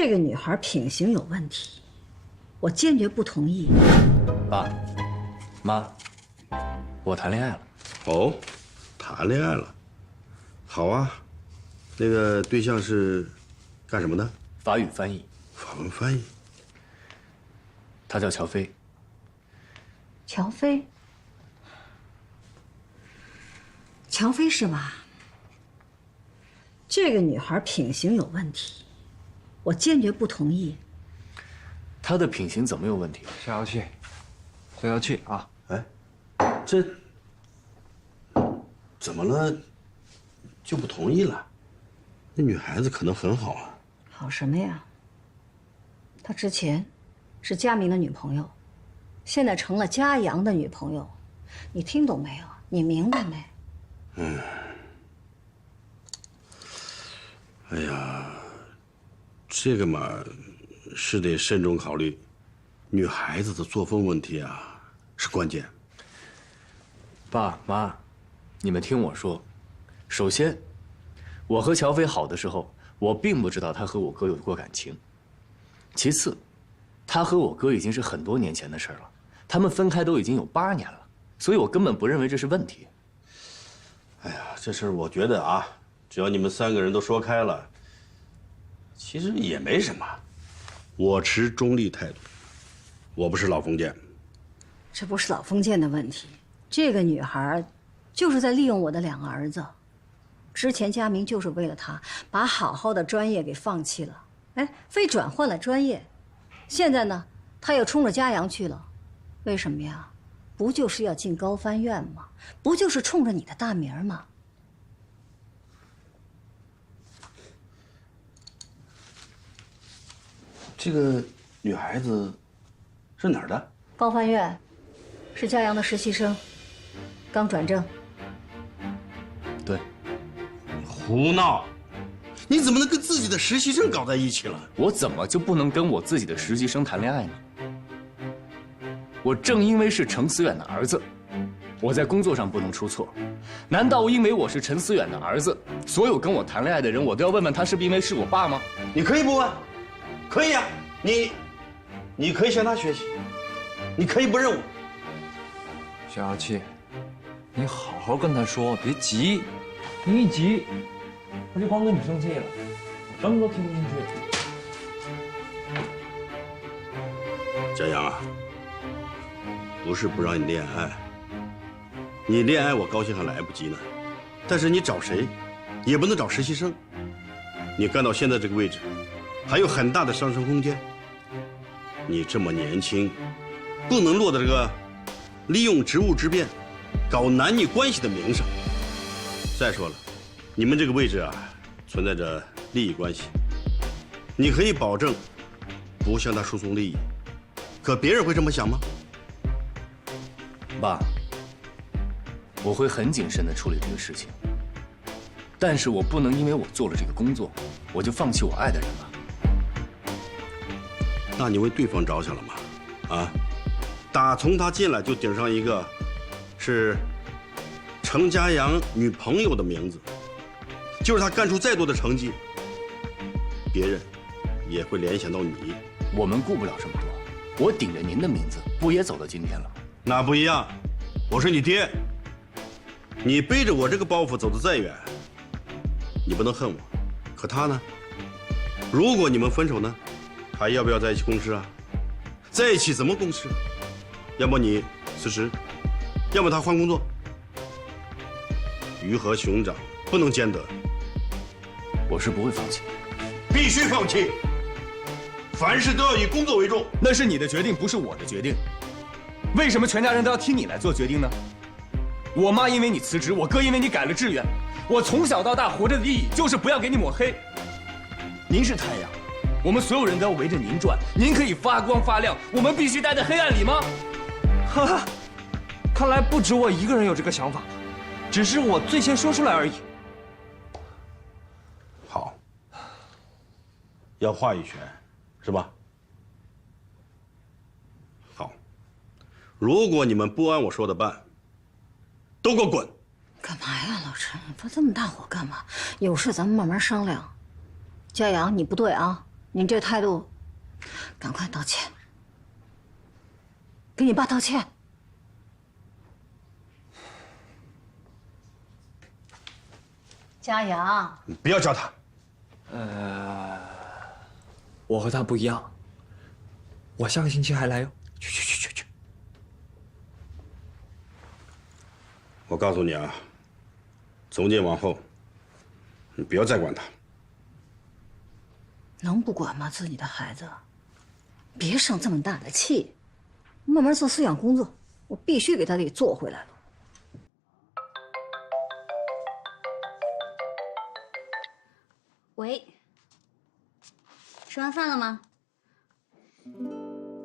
这个女孩品行有问题，我坚决不同意。爸，妈，我谈恋爱了。哦，谈恋爱了，好啊。那个对象是干什么的？法语翻译。法文翻译。她叫乔飞。乔飞，乔飞是吧？这个女孩品行有问题，我坚决不同意。她的品行怎么有问题？下要去，不要去啊！哎，这怎么了？就不同意了？那女孩子可能很好啊。好什么呀？她之前是佳明的女朋友，现在成了佳阳的女朋友，你听懂没有？你明白没？嗯。哎呀，这个嘛，是得慎重考虑。女孩子的作风问题啊，是关键。爸妈，你们听我说，首先，我和乔飞好的时候，我并不知道他和我哥有过感情。其次，他和我哥已经是很多年前的事了，他们分开都已经有8年了，所以我根本不认为这是问题。哎呀，这事儿我觉得啊，只要你们3个人都说开了，其实也没什么。我持中立态度，我不是老封建。这不是老封建的问题，这个女孩就是在利用我的2个儿子。之前佳明就是为了她，把好好的专业给放弃了，哎，非转换了专业。现在呢，他又冲着佳阳去了，为什么呀？不就是要进高翻院吗？不就是冲着你的大名吗？这个女孩子是哪儿的？高翻院是佳阳的实习生，刚转正。对，胡闹！你怎么能跟自己的实习生搞在一起了？我怎么就不能跟我自己的实习生谈恋爱呢？我正因为是程思远的儿子，我在工作上不能出错。难道因为我是陈思远的儿子，所有跟我谈恋爱的人，我都要问问他是不是因为是我爸吗？你可以不问，可以呀、你可以向他学习，你可以不认我。小瑶七，你好好跟他说，别急，你一急，他就光跟你生气了，我什么都听不进去。佳阳啊，不是不让你恋爱，你恋爱我高兴还来不及呢，但是你找谁，也不能找实习生。你干到现在这个位置，还有很大的上升空间。你这么年轻，不能落到这个利用职务之便，搞男女关系的名声。再说了，你们这个位置啊，存在着利益关系。你可以保证不向他输送利益，可别人会这么想吗？爸，我会很谨慎地处理这个事情，但是我不能因为我做了这个工作，我就放弃我爱的人吧。那你为对方着想了吗？啊，打从他进来就顶上一个是程家阳女朋友的名字，就是他干出再多的成绩，别人也会联想到你。我们顾不了这么多，我顶着您的名字，不也走到今天了吗？那不一样，我是你爹，你背着我这个包袱走得再远，你不能恨我。可他呢？如果你们分手呢，还要不要在一起共事啊？在一起怎么共事？要么你辞职，要么他换工作。鱼和熊掌不能兼得。我是不会放弃，必须放弃。凡事都要以工作为重。那是你的决定，不是我的决定。为什么全家人都要听你来做决定呢？我妈因为你辞职，我哥因为你改了志愿，我从小到大活着的意义就是不要给你抹黑。您是太阳，我们所有人都要围着您转，您可以发光发亮，我们必须待在黑暗里吗？哈哈，看来不止我一个人有这个想法，只是我最先说出来而已。好，要话语权，是吧？好，如果你们不按我说的办，都给我滚！干嘛呀，老陈？发这么大火干嘛？有事咱们慢慢商量。佳阳，你不对啊，您这态度，赶快道歉，给你爸道歉。嘉阳，你不要叫他。我和他不一样，我下个星期还来哟。去！我告诉你啊，从今往后，你不要再管他。能不管吗？自己的孩子，别生这么大的气，慢慢做思想工作。我必须给他给做回来了。喂，吃完饭了吗？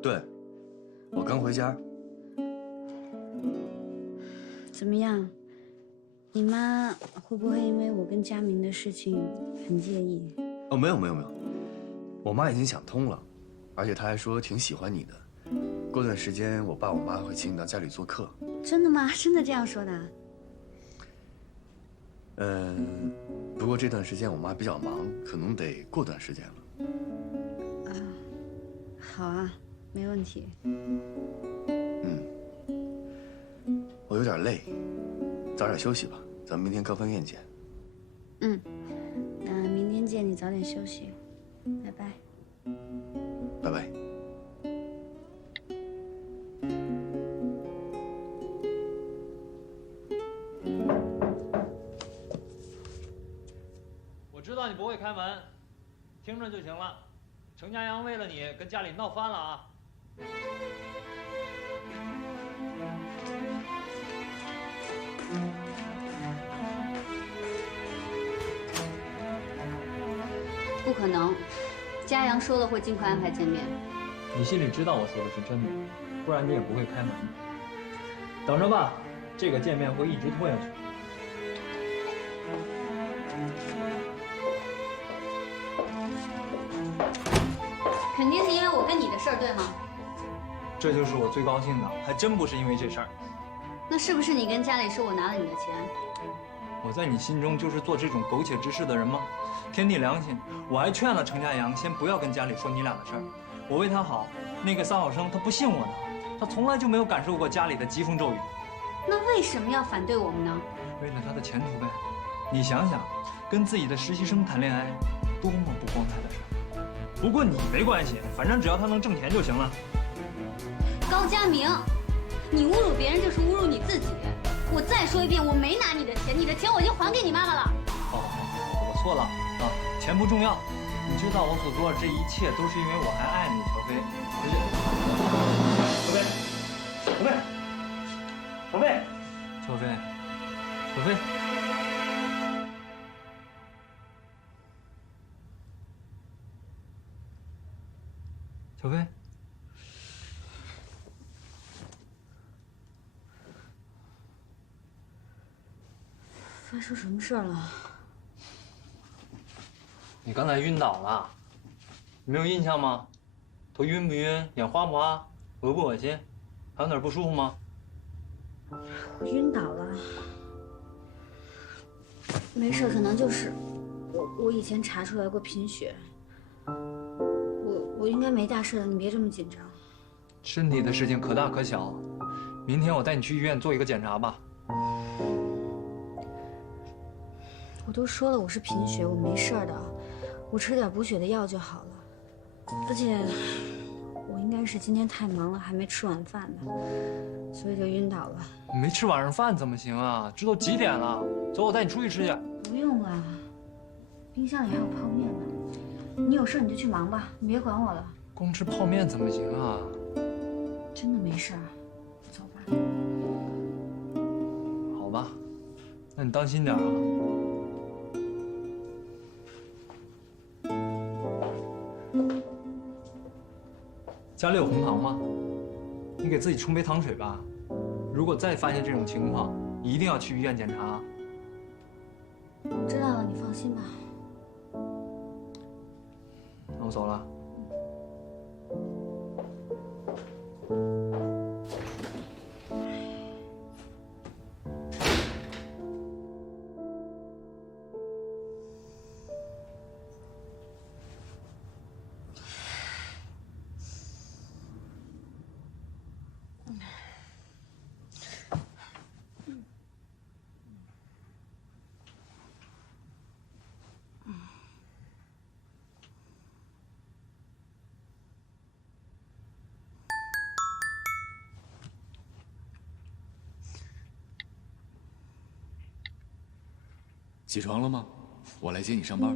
对，我刚回家。怎么样？你妈会不会因为我跟佳明的事情很介意？哦，没有，我妈已经想通了，而且她还说挺喜欢你的。过段时间，我爸我妈会请你到家里做客。真的吗？真的这样说的？不过这段时间我妈比较忙，可能得过段时间了。好啊，没问题。我有点累，早点休息吧，咱们明天高分院见。那明天见，你早点休息，拜拜。拜拜。我知道你不会开门，听着就行了。程家阳为了你跟家里闹翻了啊！不可能，佳阳说了会尽快安排见面。你心里知道我说的是真的，不然你也不会开门。等着吧，这个见面会一直拖下去。肯定是因为我跟你的事儿，对吗？这就是我最高兴的，还真不是因为这事儿。那是不是你跟家里说我拿了你的钱？我在你心中就是做这种苟且之事的人吗？天地良心，我还劝了程家阳先不要跟家里说你俩的事儿。我为他好，那个桑晓生他不信我的，他从来就没有感受过家里的疾风骤雨。那为什么要反对我们呢？为了他的前途呗。你想想，跟自己的实习生谈恋爱，多么不光彩的事。不过你没关系，反正只要他能挣钱就行了。高佳明，你侮辱别人就是侮辱你自己。我再说一遍，我没拿你的钱，你的钱我已经还给你妈妈了。好，我错了啊，钱不重要。你知道我所做的这一切都是因为我还爱你，乔飞。乔飞，乔飞。发生什么事儿了？你刚才晕倒了，你没有印象吗？头晕不晕？眼花不花？恶不恶心？还有哪儿不舒服吗？我晕倒了。没事，可能就是我以前查出来过贫血。我应该没大事的，你别这么紧张。身体的事情可大可小，明天我带你去医院做一个检查吧。我都说了我是贫血，我没事的，我吃点补血的药就好了。而且我应该是今天太忙了，还没吃晚饭呢，所以就晕倒了。没吃晚上饭怎么行啊？这都几点了？走，我带你出去吃去。不用了，冰箱里还有泡面呢。你有事你就去忙吧，你别管我了。光吃泡面怎么行啊？真的没事，走吧。好吧，那你当心点啊。家里有红糖吗？你给自己冲杯糖水吧。如果再发现这种情况，一定要去医院检查。知道了，你放心吧。那我走了。起床了吗？我来接你上班。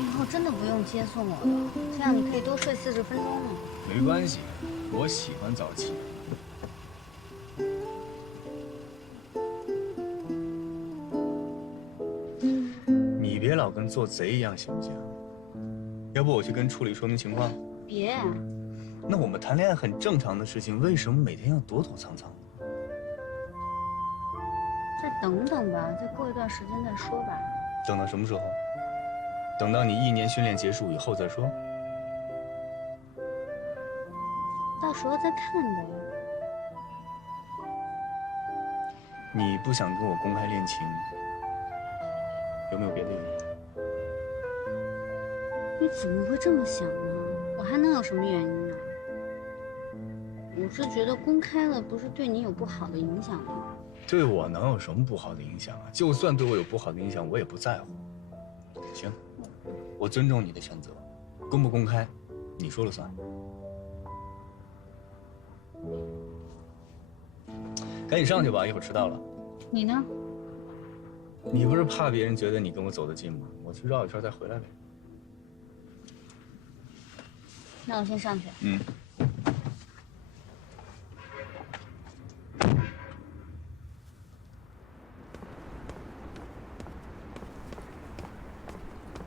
以后真的不用接送我了，这样你可以多睡40分钟呢。没关系，我喜欢早起。你别老跟做贼一样，行不行？要不我去跟处理说明情况？别，那我们谈恋爱很正常的事情，为什么每天要躲躲藏藏？再等等吧，再过一段时间再说吧。等到什么时候？等到你1年训练结束以后再说。到时候再看呗。你不想跟我公开恋情，有没有别的原因？你怎么会这么想呢？我还能有什么原因呢？我是觉得公开了不是对你有不好的影响吗？对我能有什么不好的影响啊？就算对我有不好的影响，我也不在乎。行，我尊重你的选择，公不公开，你说了算。赶紧上去吧，一会儿迟到了。你呢？你不是怕别人觉得你跟我走得近吗？我去绕一圈再回来呗。那我先上去。嗯。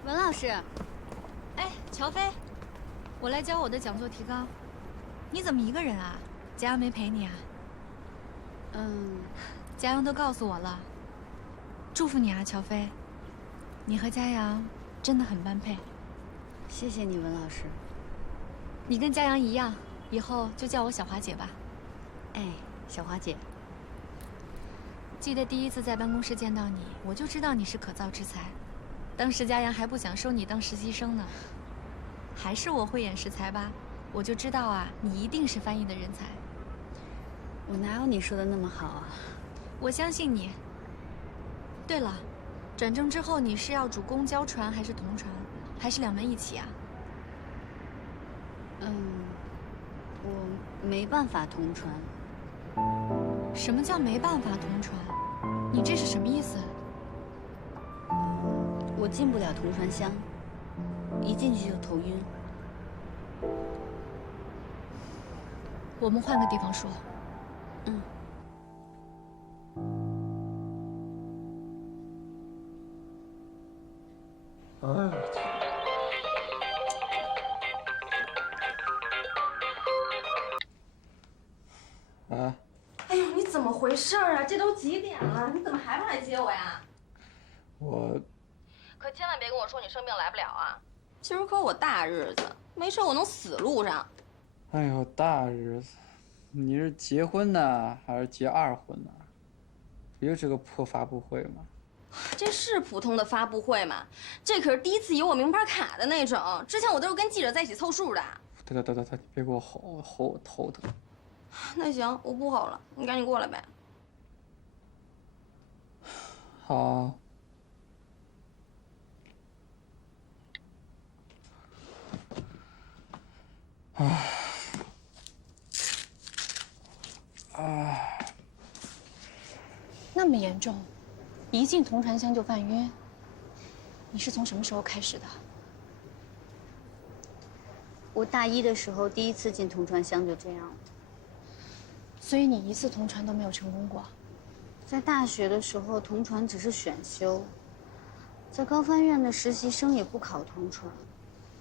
文老师，哎，乔飞，我来交我的讲座提纲。你怎么一个人啊？佳阳没陪你啊？佳阳都告诉我了。祝福你啊，乔飞，你和佳阳真的很般配。谢谢你，文老师。你跟佳阳一样，以后就叫我小华姐吧。哎，小华姐。记得第一次在办公室见到你，我就知道你是可造之材。当时佳阳还不想收你当实习生呢，还是我慧眼识才吧，我就知道啊，你一定是翻译的人才。我哪有你说的那么好啊？我相信你。对了，转正之后你是要主攻交传还是同传，还是2门一起啊？我没办法同传。什么叫没办法同传？你这是什么意思？我进不了同传箱，一进去就头晕。我们换个地方说。嗯。哎呦我天！啊！哎呦，你怎么回事啊？这都几点了，你怎么还不来接我呀？我可千万别跟我说你生病来不了啊！今儿可我大日子，没事我能死路上。哎呦，大日子，你是结婚呢，还是结2婚呢？不就这个破发布会吗？这是普通的发布会吗？这可是第一次有我名牌卡的那种，之前我都是跟记者在一起凑数的。得，你别给我吼我头疼。那行，我不吼了，你赶紧过来呗。好。那么严重，一进同传箱就犯晕。你是从什么时候开始的？我大1的时候第一次进同传箱就这样了。所以你一次同传都没有成功过？在大学的时候，同传只是选修，在高翻院的实习生也不考同传。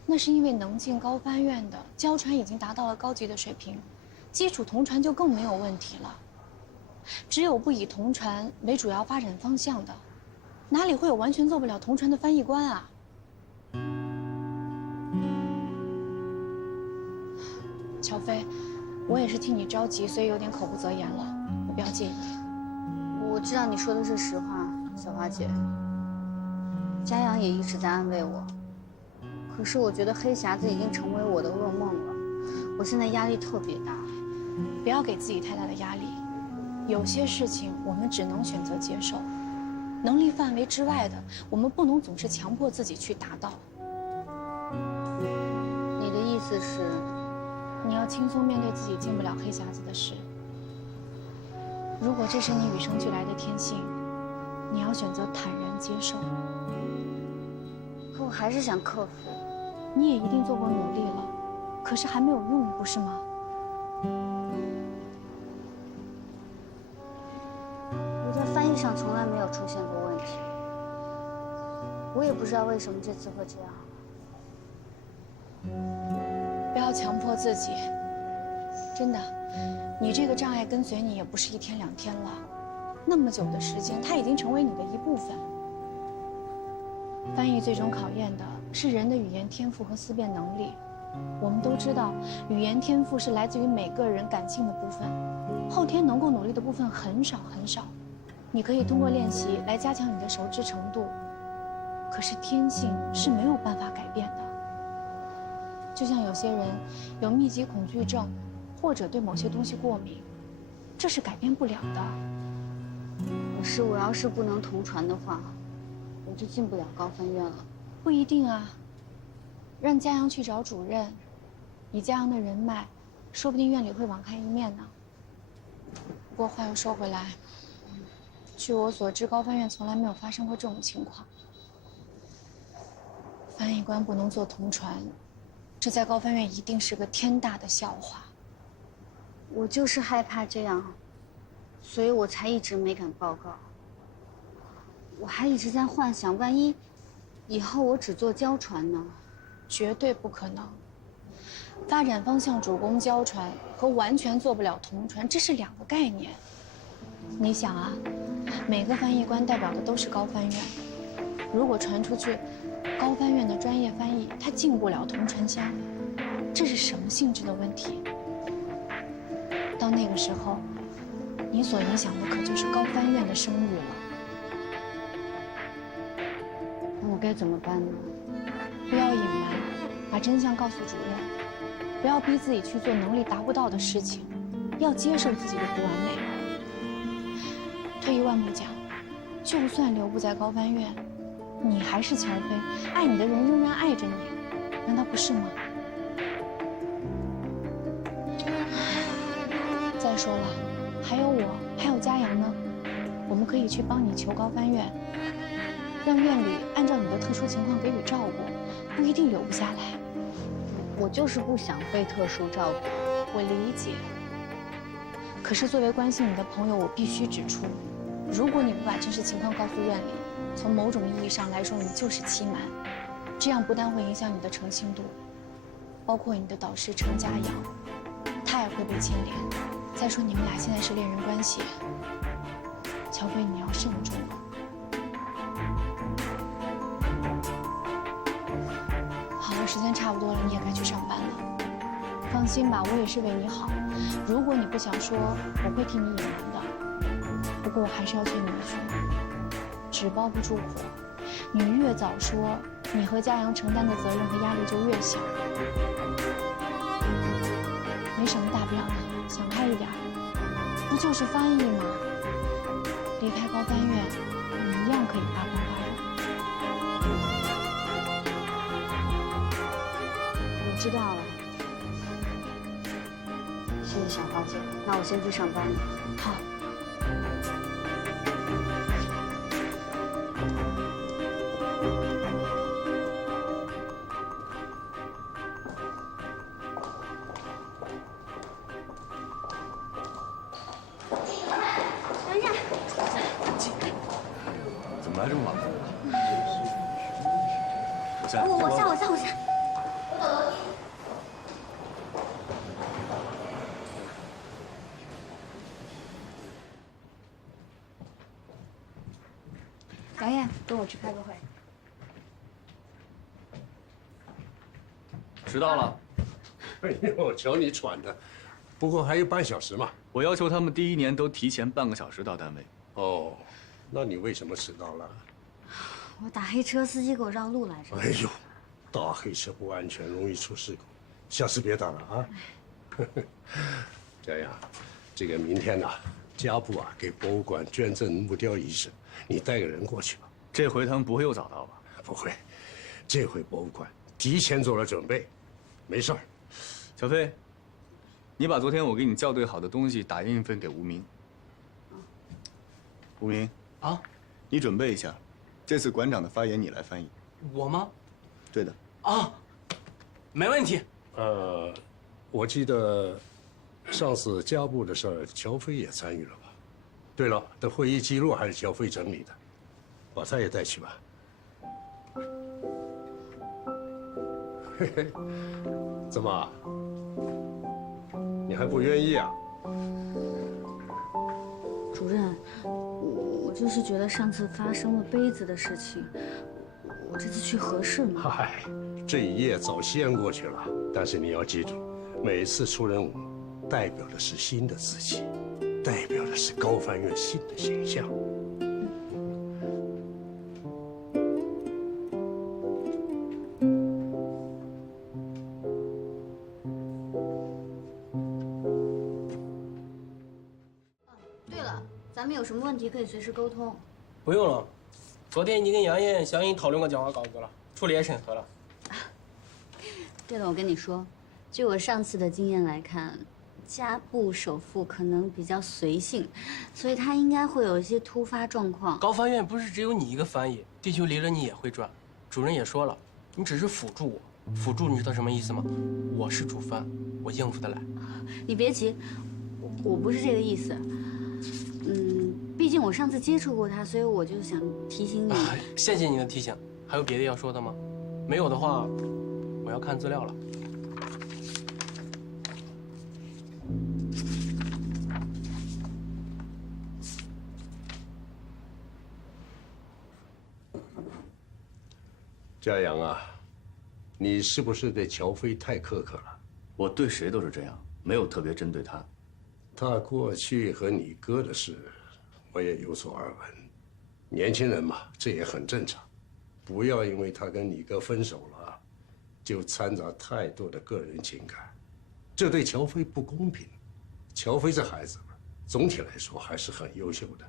那是因为能进高翻院的交传已经达到了高级的水平，基础同传就更没有问题了。只有不以同传为主要发展方向的，哪里会有完全做不了同传的翻译官啊？乔飞，我也是替你着急，所以有点口不择言了，你不要介意。我知道你说的是实话，小华姐。佳阳也一直在安慰我，可是我觉得黑匣子已经成为我的噩梦了，我现在压力特别大。不要给自己太大的压力，有些事情我们只能选择接受，能力范围之外的，我们不能总是强迫自己去达到。你的意思是，你要轻松面对自己进不了黑匣子的事。如果这是你与生俱来的天性，你要选择坦然接受。可我还是想克服。你也一定做过努力了，可是还没有用，不是吗？我在翻译上从来没有出现过问题，我也不知道为什么这次会这样。不要强迫自己，真的，你这个障碍跟随你也不是1天2天了，那么久的时间，它已经成为你的一部分。翻译最终考验的是人的语言天赋和思辨能力。我们都知道，语言天赋是来自于每个人感性的部分，后天能够努力的部分很少很少。你可以通过练习来加强你的熟知程度，可是天性是没有办法改变的。就像有些人有密集恐惧症，或者对某些东西过敏，这是改变不了的。可是我要是不能同传的话，我就进不了高翻院了。不一定啊，让嘉阳去找主任，以嘉阳的人脉，说不定院里会网开一面呢。不过话又说回来，据我所知，高翻院从来没有发生过这种情况。翻译官不能做同传，这在高翻院一定是个天大的笑话。我就是害怕这样，所以我才一直没敢报告。我还一直在幻想，万一以后我只做交传呢？绝对不可能。发展方向主攻交传和完全做不了同传，这是2个概念。你想啊，每个翻译官代表的都是高翻院，如果传出去，高翻院的专业翻译他进不了同传箱，这是什么性质的问题？到那个时候，你所影响的可就是高翻院的声誉了。那我该怎么办呢？不要隐瞒，把真相告诉主任，不要逼自己去做能力达不到的事情，要接受自己的不完美。退一万步讲，就算留不在高翻院，你还是乔飞，爱你的人仍然爱着你，难道不是吗？再说了，还有我，还有嘉阳呢，我们可以去帮你求高翻院，让院里按照你的特殊情况给予照顾，不一定留不下来。我就是不想被特殊照顾。我理解。可是作为关心你的朋友，我必须指出，如果你不把真实情况告诉院里，从某种意义上来说，你就是欺瞒。这样不但会影响你的诚信度，包括你的导师程家阳，他也会被牵连。再说你们俩现在是恋人关系，乔飞，你要慎重。好了，时间差不多了，你也该去上班了。放心吧，我也是为你好。如果你不想说，我会替你隐瞒的。不过我还是要劝你一句，纸包不住火。你越早说，你和嘉阳承担的责任和压力就越小。没什么大不了的，想开一点，不就是翻译吗？离开高翻院，你一样可以发光发热。我知道了，谢谢小花姐。那我先去上班了。好。怎么来这么晚？我下。杨艳，跟我去开个会。迟到了。哎呦，瞧你喘的，不过还有半小时嘛。我要求他们第1年都提前半个小时到单位。哦，那你为什么迟到了？我打黑车，司机给我绕路来着。哎呦，打黑车不安全，容易出事故，下次别打了啊。这样，这个明天呢，家部啊给博物馆捐赠木雕仪式，你带个人过去吧。这回他们不会又早到吧？不会，这回博物馆提前做了准备，没事儿。小飞，你把昨天我给你校对好的东西打印一份给吴明。吴明啊，你准备一下，这次馆长的发言你来翻译。我吗？对的。啊，没问题。我记得上次家部的事儿，乔飞也参与了吧？对了，这会议记录还是乔飞整理的，把他也带去吧。嘿嘿，怎么？你还不愿意啊？主任，我就是觉得上次发生了杯子的事情，我这次去合适吗？嗨，这一页早先过去了。但是你要记住，每次出任务，代表的是新的自己，代表的是高翻院新的形象。对了，咱们有什么问题可以随时沟通。不用了，昨天已经跟杨艳详细讨论过讲话稿子了，处理也审核了。对了，我跟你说，据我上次的经验来看，家部首富可能比较随性，所以他应该会有一些突发状况。高翻院不是只有你一个翻译，地球离了你也会转。主任也说了，你只是辅助我，辅助你知道什么意思吗？我是主翻，我应付得来。你别急，我不是这个意思。毕竟我上次接触过他，所以我就想提醒你。谢谢你的提醒。还有别的要说的吗？没有的话，我要看资料了。嘉阳啊，你是不是对乔飞太苛刻了？我对谁都是这样，没有特别针对他。他过去和你哥的事，我也有所耳闻。年轻人嘛，这也很正常。不要因为他跟你哥分手了，就掺杂太多的个人情感，这对乔飞不公平。乔飞这孩子，总体来说还是很优秀的，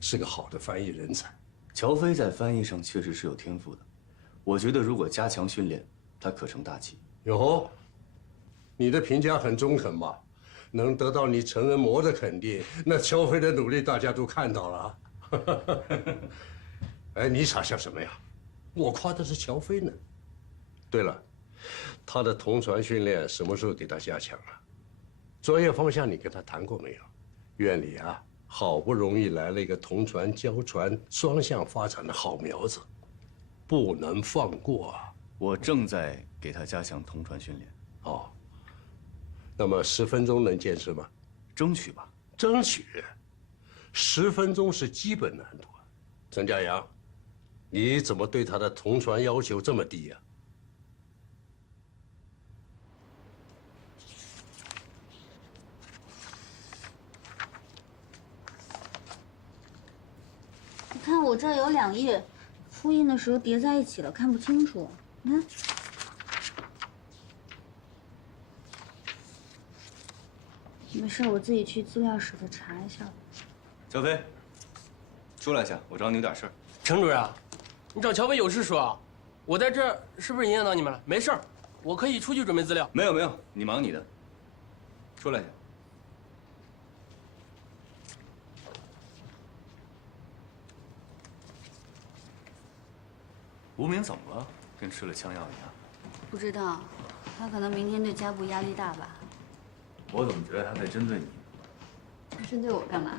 是个好的翻译人才。乔飞在翻译上确实是有天赋的，我觉得如果加强训练，他可成大器。哟，你的评价很中肯嘛，能得到你成人模的肯定，那乔飞的努力大家都看到了。哎，你傻笑什么呀？我夸的是乔飞呢。对了，他的同传训练什么时候给他加强啊？专业方向你跟他谈过没有？院里啊，好不容易来了一个同传交传双向发展的好苗子，不能放过啊！我正在给他加强同传训练。哦，那么10分钟能坚持吗？争取吧。争取，10分钟是基本难度啊。陈家阳，你怎么对他的同传要求这么低呀？你看我这儿有2页，复印的时候叠在一起了，看不清楚。你看。没事，我自己去资料室再查一下吧。乔飞，出来一下，我找你有点事儿。程主任，你找乔飞有事说啊？我在这儿是不是影响到你们了？没事儿，我可以出去准备资料。没有，你忙你的。出来一下。吴明怎么了？跟吃了枪药一样。不知道，他可能明天对家部压力大吧。我怎么觉得他在针对你？他针对我干嘛？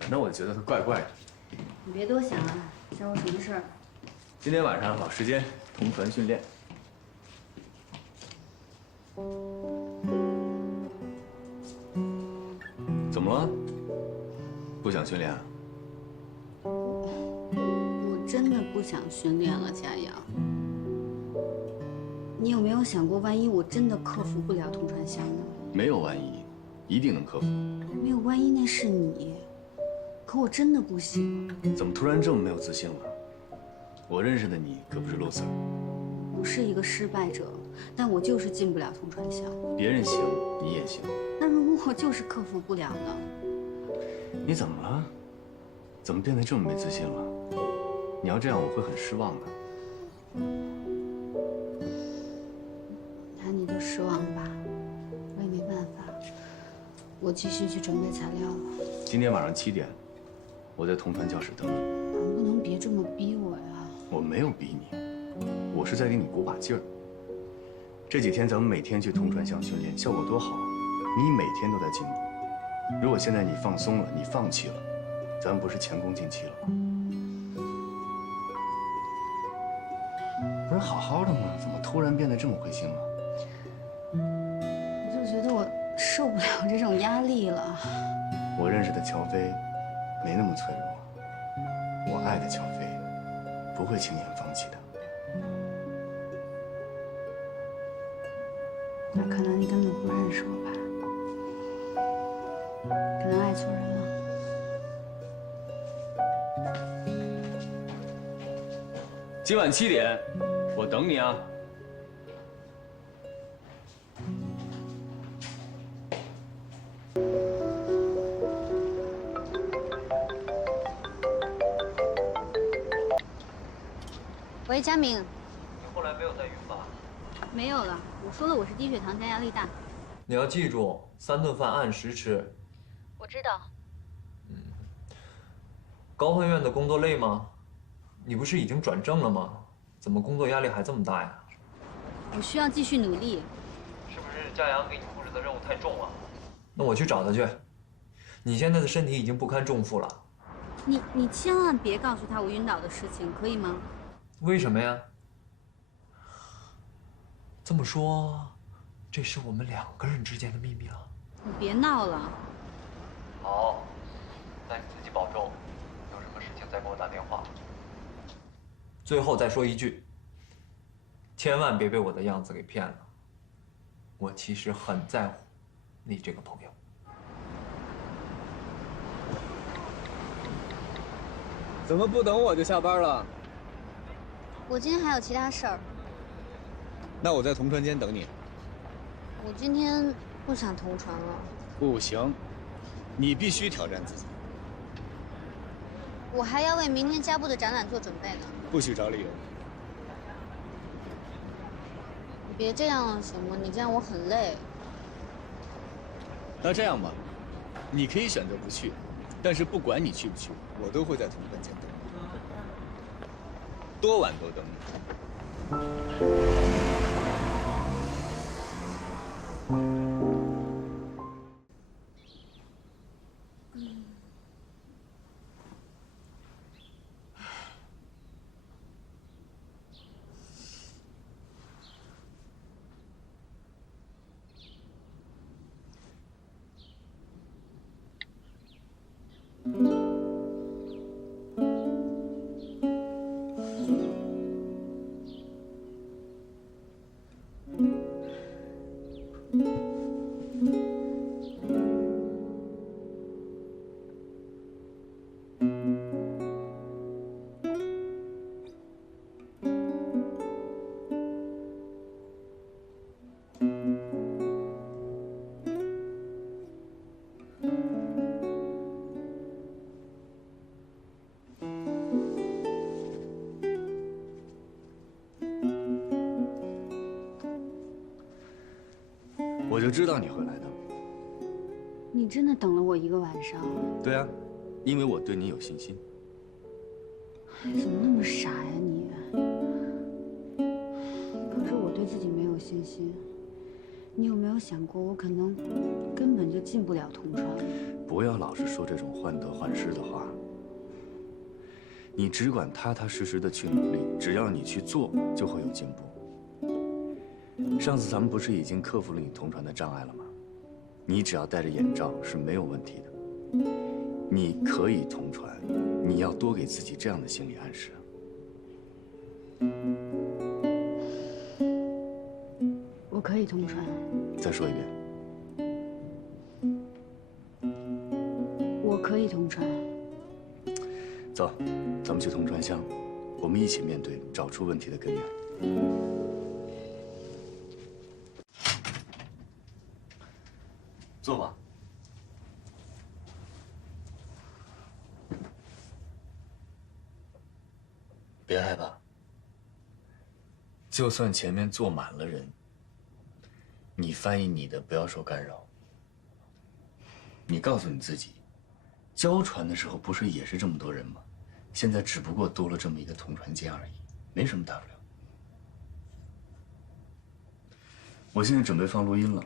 反正我觉得他怪怪的。你别多想啊，找我什么事儿？今天晚上老时间同传训练。怎么了？不想训练啊？我真的不想训练了，嘉阳。你有没有想过，万一我真的克服不了同传项呢？没有万一，一定能克服。没有万一那是你，可我真的不行。怎么突然这么没有自信了？我认识的你可不是漏子儿。我是一个失败者，但我就是进不了同传项。别人行，你也行。那如果我就是克服不了呢？你怎么了？怎么变得这么没自信了？你要这样，我会很失望的。那你就失望吧。我继续去准备材料了。今天晚上7点，我在同传教室等你。能不能别这么逼我呀？我没有逼你，我是在给你鼓把劲儿。这几天咱们每天去同传巷训练，效果多好，你每天都在进步。如果现在你放松了，你放弃了，咱们不是前功尽弃了吗？不是好好的吗？怎么突然变得这么灰心了？我就觉得我受不了这种压力了。我认识的乔飞没那么脆弱，我爱的乔飞不会轻言放弃的。那可能你根本不认识我吧？可能爱错人了。今晚7点，我等你啊。喂，佳明。你后来没有再晕吧？没有了，我说了我是低血糖加压力大。你要记住，3顿饭按时吃。我知道。高分院的工作累吗？你不是已经转正了吗？怎么工作压力还这么大呀？我需要继续努力。是不是佳阳给你布置的任务太重了？那我去找他去。你现在的身体已经不堪重负了。你千万别告诉他我晕倒的事情，可以吗？为什么呀？这么说，这是我们2个人之间的秘密了。你别闹了。好，那你自己保重，有什么事情再给我打电话。最后再说一句，千万别被我的样子给骗了。我其实很在乎你这个朋友。怎么不等我就下班了？我今天还有其他事儿。那我在同传间等你。我今天不想同传了。不行，你必须挑战自己。我还要为明天加布的展览做准备呢。不许找理由。你别这样了，行吗？你这样我很累。那这样吧，你可以选择不去，但是不管你去不去，我都会在同传间等你，多晚都等你。我就知道你会来的。你真的等了我1个晚上？对啊，因为我对你有信心。怎么那么傻呀你？可是我对自己没有信心。你有没有想过，我可能根本就进不了同传？不要老是说这种患得患失的话。你只管踏踏实实的去努力，只要你去做，就会有进步。上次咱们不是已经克服了你同传的障碍了吗？你只要戴着眼罩是没有问题的。你可以同传，你要多给自己这样的心理暗示。我可以同传。再说一遍。我可以同传。走，咱们去同传巷，我们一起面对，找出问题的根源。坐吧。别害怕，就算前面坐满了人，你翻译你的，不要受干扰。你告诉你自己，交船的时候不是也是这么多人吗？现在只不过多了这么一个同船间而已，没什么大不了。我现在准备放录音了，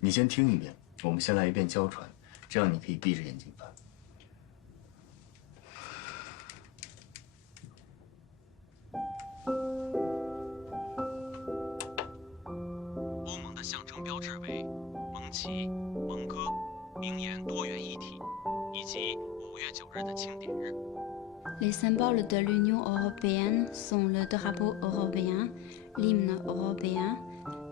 你先听一遍，我们先来一遍交船，这样你可以闭着眼睛翻。欧盟的象征标志为盟旗、盟歌、名言多元一体，以及5月9日的庆典日。Les symboles de l'Union européenne sont le drapeau européen, l'hymne européen,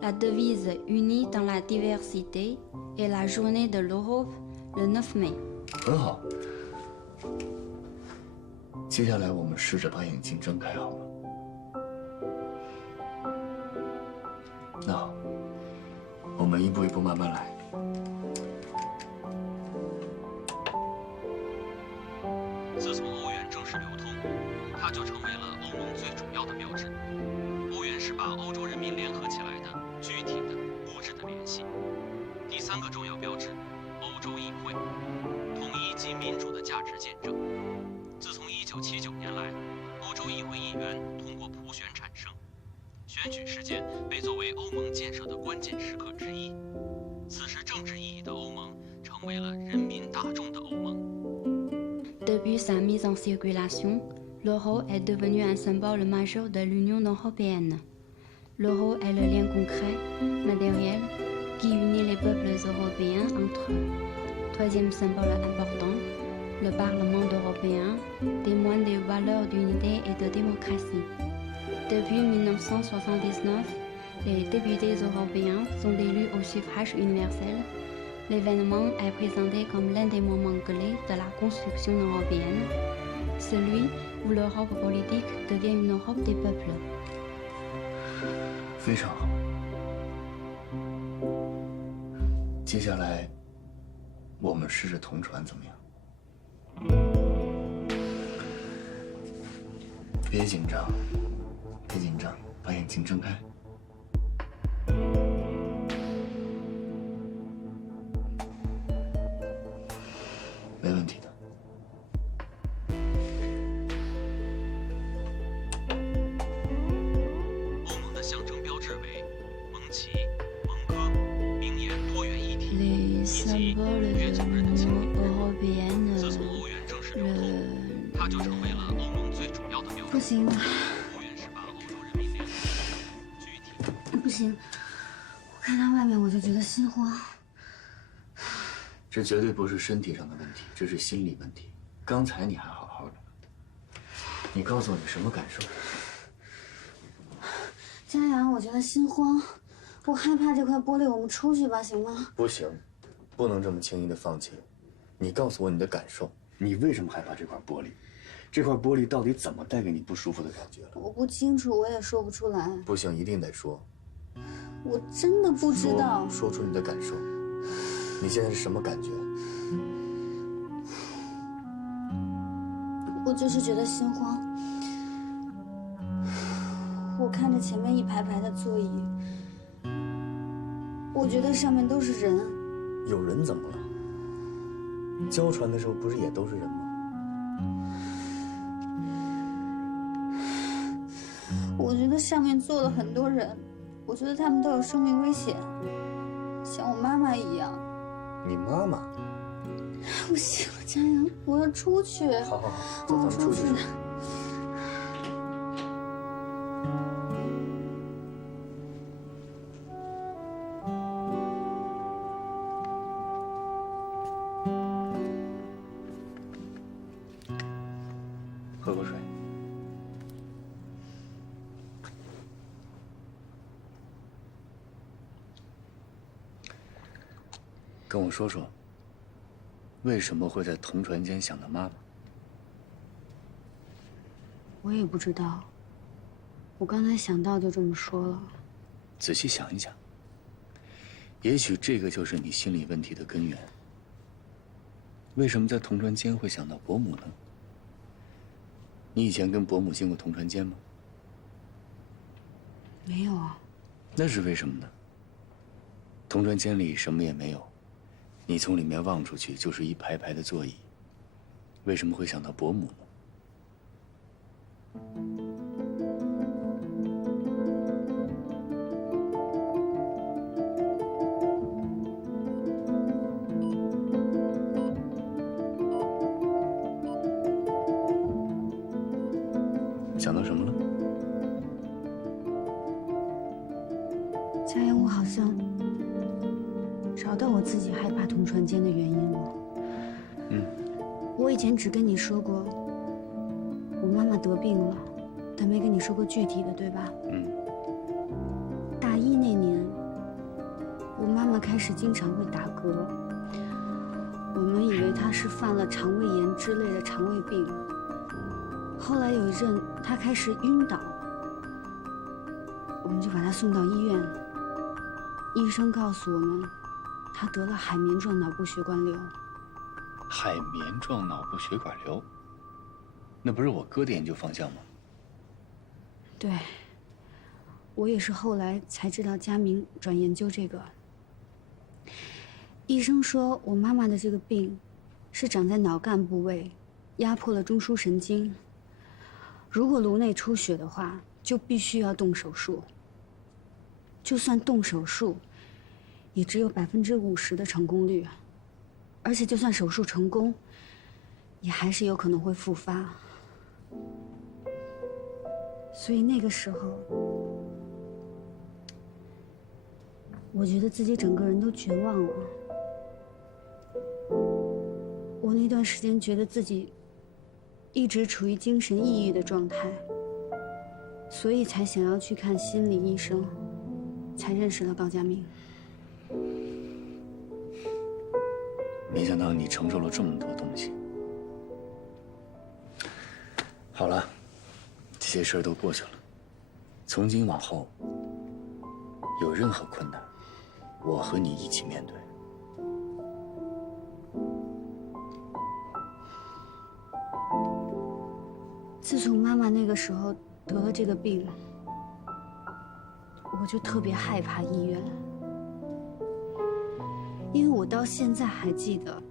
la devise unie dans la diversité et la journée de l'Europe le 9 mai。很好。接下来我们试着把眼睛睁开，好吗？那好，我们一步一步慢慢来。自从欧元正式流通，它就成为了欧盟最主要的标志。欧元是把欧洲人民联合起来的具体的、物质的联系。第3个重要标志，欧洲议会，统一及民主的价值见证。自从1979年来，欧洲议会议员通过普选产生，选举事件被作为欧盟建设的关键时刻之一。此时政治意义的欧盟成为了人民大众的欧盟。Depuis sa mise en circulation, l'euro est devenu un symbole majeur de l'Union européenne. L'euro est le lien concret, matériel, qui unit les peuples européens entre eux. Troisième symbole important, le Parlement européen témoigne des valeurs d'unité et de démocratie. Depuis 1979, les députés européens sont élus au suffrage universel. L'événement est présenté comme l'un des moments clés de la construction européenne, celui où l'Europe politique devient une Europe des peuples. 非常好。接下来，我们试着同船怎么样？别紧张，别紧张，把眼睛睁开。没问题的。欧盟的象征标志为盟旗、盟歌、名言多元一体，以及5月9日的庆典日。自从欧元正式流通，它就成为了欧盟最主要的标志。不行了，欧元是把欧洲人民联合具体。不行，我看到外面我就觉得心慌。这绝对不是身体上的问题，这是心理问题。刚才你还好好的，你告诉我你什么感受？佳阳，我觉得心慌，我害怕这块玻璃，我们出去吧，行吗？不行，不能这么轻易的放弃。你告诉我你的感受，你为什么害怕这块玻璃？这块玻璃到底怎么带给你不舒服的感觉了？我不清楚，我也说不出来。不行，一定得说。我真的不知道。说出你的感受。你现在是什么感觉？我就是觉得心慌。我看着前面一排排的座椅，我觉得上面都是人。有人怎么了？交船的时候不是也都是人吗？我觉得上面坐了很多人，我觉得他们都有生命危险，像我妈妈一样。你妈妈？不行了，佳阳，我要出去。好好好，走，咱们出去。喝口水。跟我说说，为什么会在同船间想到妈妈？我也不知道，我刚才想到就这么说了。仔细想一想，也许这个就是你心理问题的根源。为什么在同船间会想到伯母呢？你以前跟伯母进过同船间吗？没有啊。那是为什么呢？同船间里什么也没有。你从里面望出去就是一排排的座椅，为什么会想到伯母呢？想到什么了？佳阳，我好像找到我自己害怕同船间的原因了。我以前只跟你说过，我妈妈得病了，但没跟你说过具体的，对吧？大一那年，我妈妈开始经常会打嗝，我们以为她是犯了肠胃炎之类的肠胃病。后来有一阵，她开始晕倒，我们就把她送到医院。医生告诉我们，她得了海绵状脑部血管瘤。海绵状脑部血管瘤，那不是我哥的研究方向吗？对，我也是后来才知道佳明转研究这个。医生说我妈妈的这个病是长在脑干部位，压迫了中枢神经。如果颅内出血的话，就必须要动手术。就算动手术，也只有50%的成功率。而且就算手术成功，也还是有可能会复发。所以那个时候，我觉得自己整个人都绝望了。我那段时间觉得自己一直处于精神抑郁的状态，所以才想要去看心理医生，才认识了高佳明。没想到你承受了这么多东西。好了，这些事儿都过去了。从今往后，有任何困难，我和你一起面对。自从妈妈那个时候得了这个病，我就特别害怕医院。因为我到现在还记得，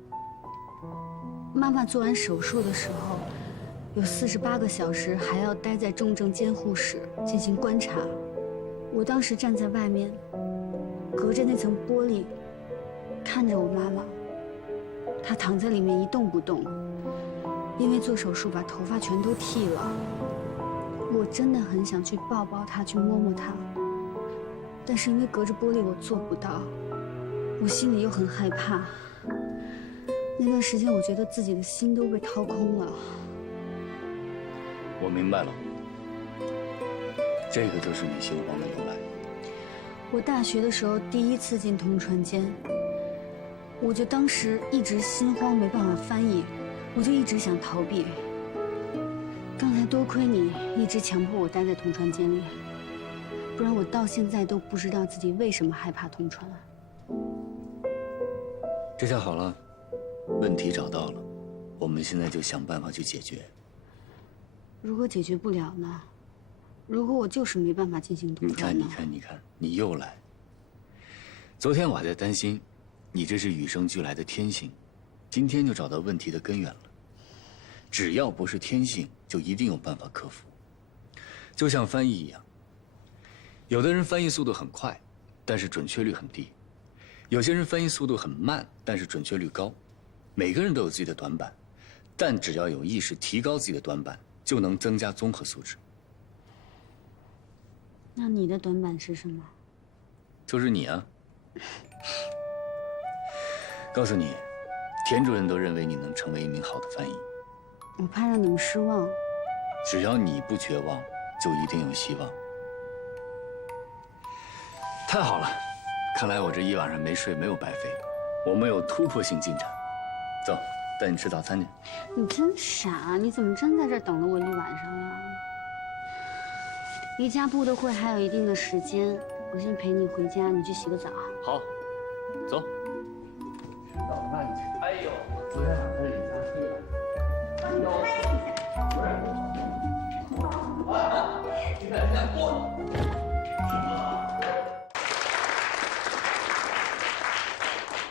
妈妈做完手术的时候，有48个小时还要待在重症监护室进行观察。我当时站在外面，隔着那层玻璃，看着我妈妈，她躺在里面一动不动，因为做手术把头发全都剃了。我真的很想去抱抱她，去摸摸她，但是因为隔着玻璃我做不到。我心里又很害怕，那段时间我觉得自己的心都被掏空了。我明白了，这个就是你心慌的由来。我大学的时候第一次进同船间，我就当时一直心慌，没办法翻译，我就一直想逃避。刚才多亏你一直强迫我待在同船间里，不然我到现在都不知道自己为什么害怕同船。这下好了，问题找到了，我们现在就想办法去解决。如果解决不了呢？如果我就是没办法进行同船呢？你看，你又来。昨天我还在担心，你这是与生俱来的天性，今天就找到问题的根源了。只要不是天性，就一定有办法克服。就像翻译一样，有的人翻译速度很快，但是准确率很低。有些人翻译速度很慢，但是准确率高。每个人都有自己的短板，但只要有意识提高自己的短板，就能增加综合素质。那你的短板是什么？就是你啊！告诉你，田主任都认为你能成为一名好的翻译。我怕让你们失望。只要你不绝望，就一定有希望。太好了！看来我这一晚上没睡没有白费，我们有突破性进展。走，带你吃早餐去。你真傻，你怎么真在这儿等了我一晚上啊？离家部的会还有一定的时间，我先陪你回家，你去洗个澡。好，走。吃早饭去。哎呦，昨天晚上在你家睡的。帮你拍一下。不是。你敢过？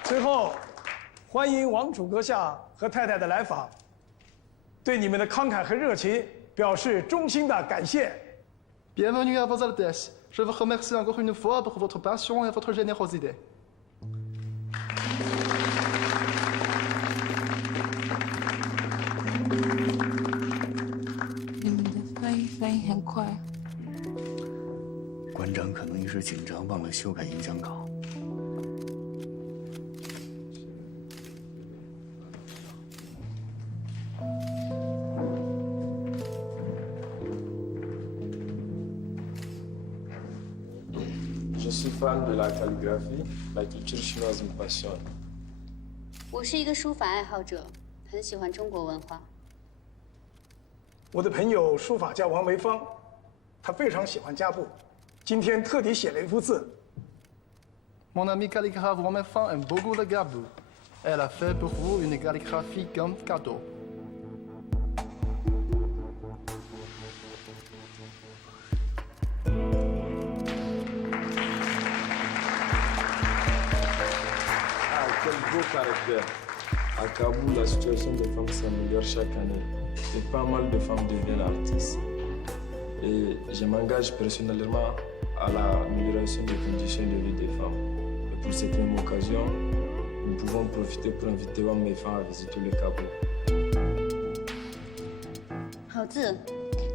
最后，欢迎王主阁下和太太的来访，对你们的慷慨和热情表示衷心的感谢。Bienvenue à vos Altesses. Je vous remercie encore une fois pour votre passion et votre générosité. 你们的翻译很快。馆长可能一时紧张，忘了修改演讲稿。 Je suis fan de la calligraphie, la culture chinoise me passionne. 我是一个书法爱好者，很喜欢中国文化。我的朋友书法家王维芳，他非常喜欢家布，今天特地写了一幅字。 Mon ami calligraphe Wang Meifang aime beaucoup le gabou. Elle a fait pour vous une calligraphie comme cadeau. 啊，quel beau caractère! À Kaboul, la situation des femmes s'améliore chaque année et pas mal de femmes deviennent artistes. Et je m'engage personnellement à l'amélioration des conditions de vie des femmes. Et pour cette même occasion, nous pouvons profiter pour inviter Wang Meifang à visiter le Kaboul. 好字，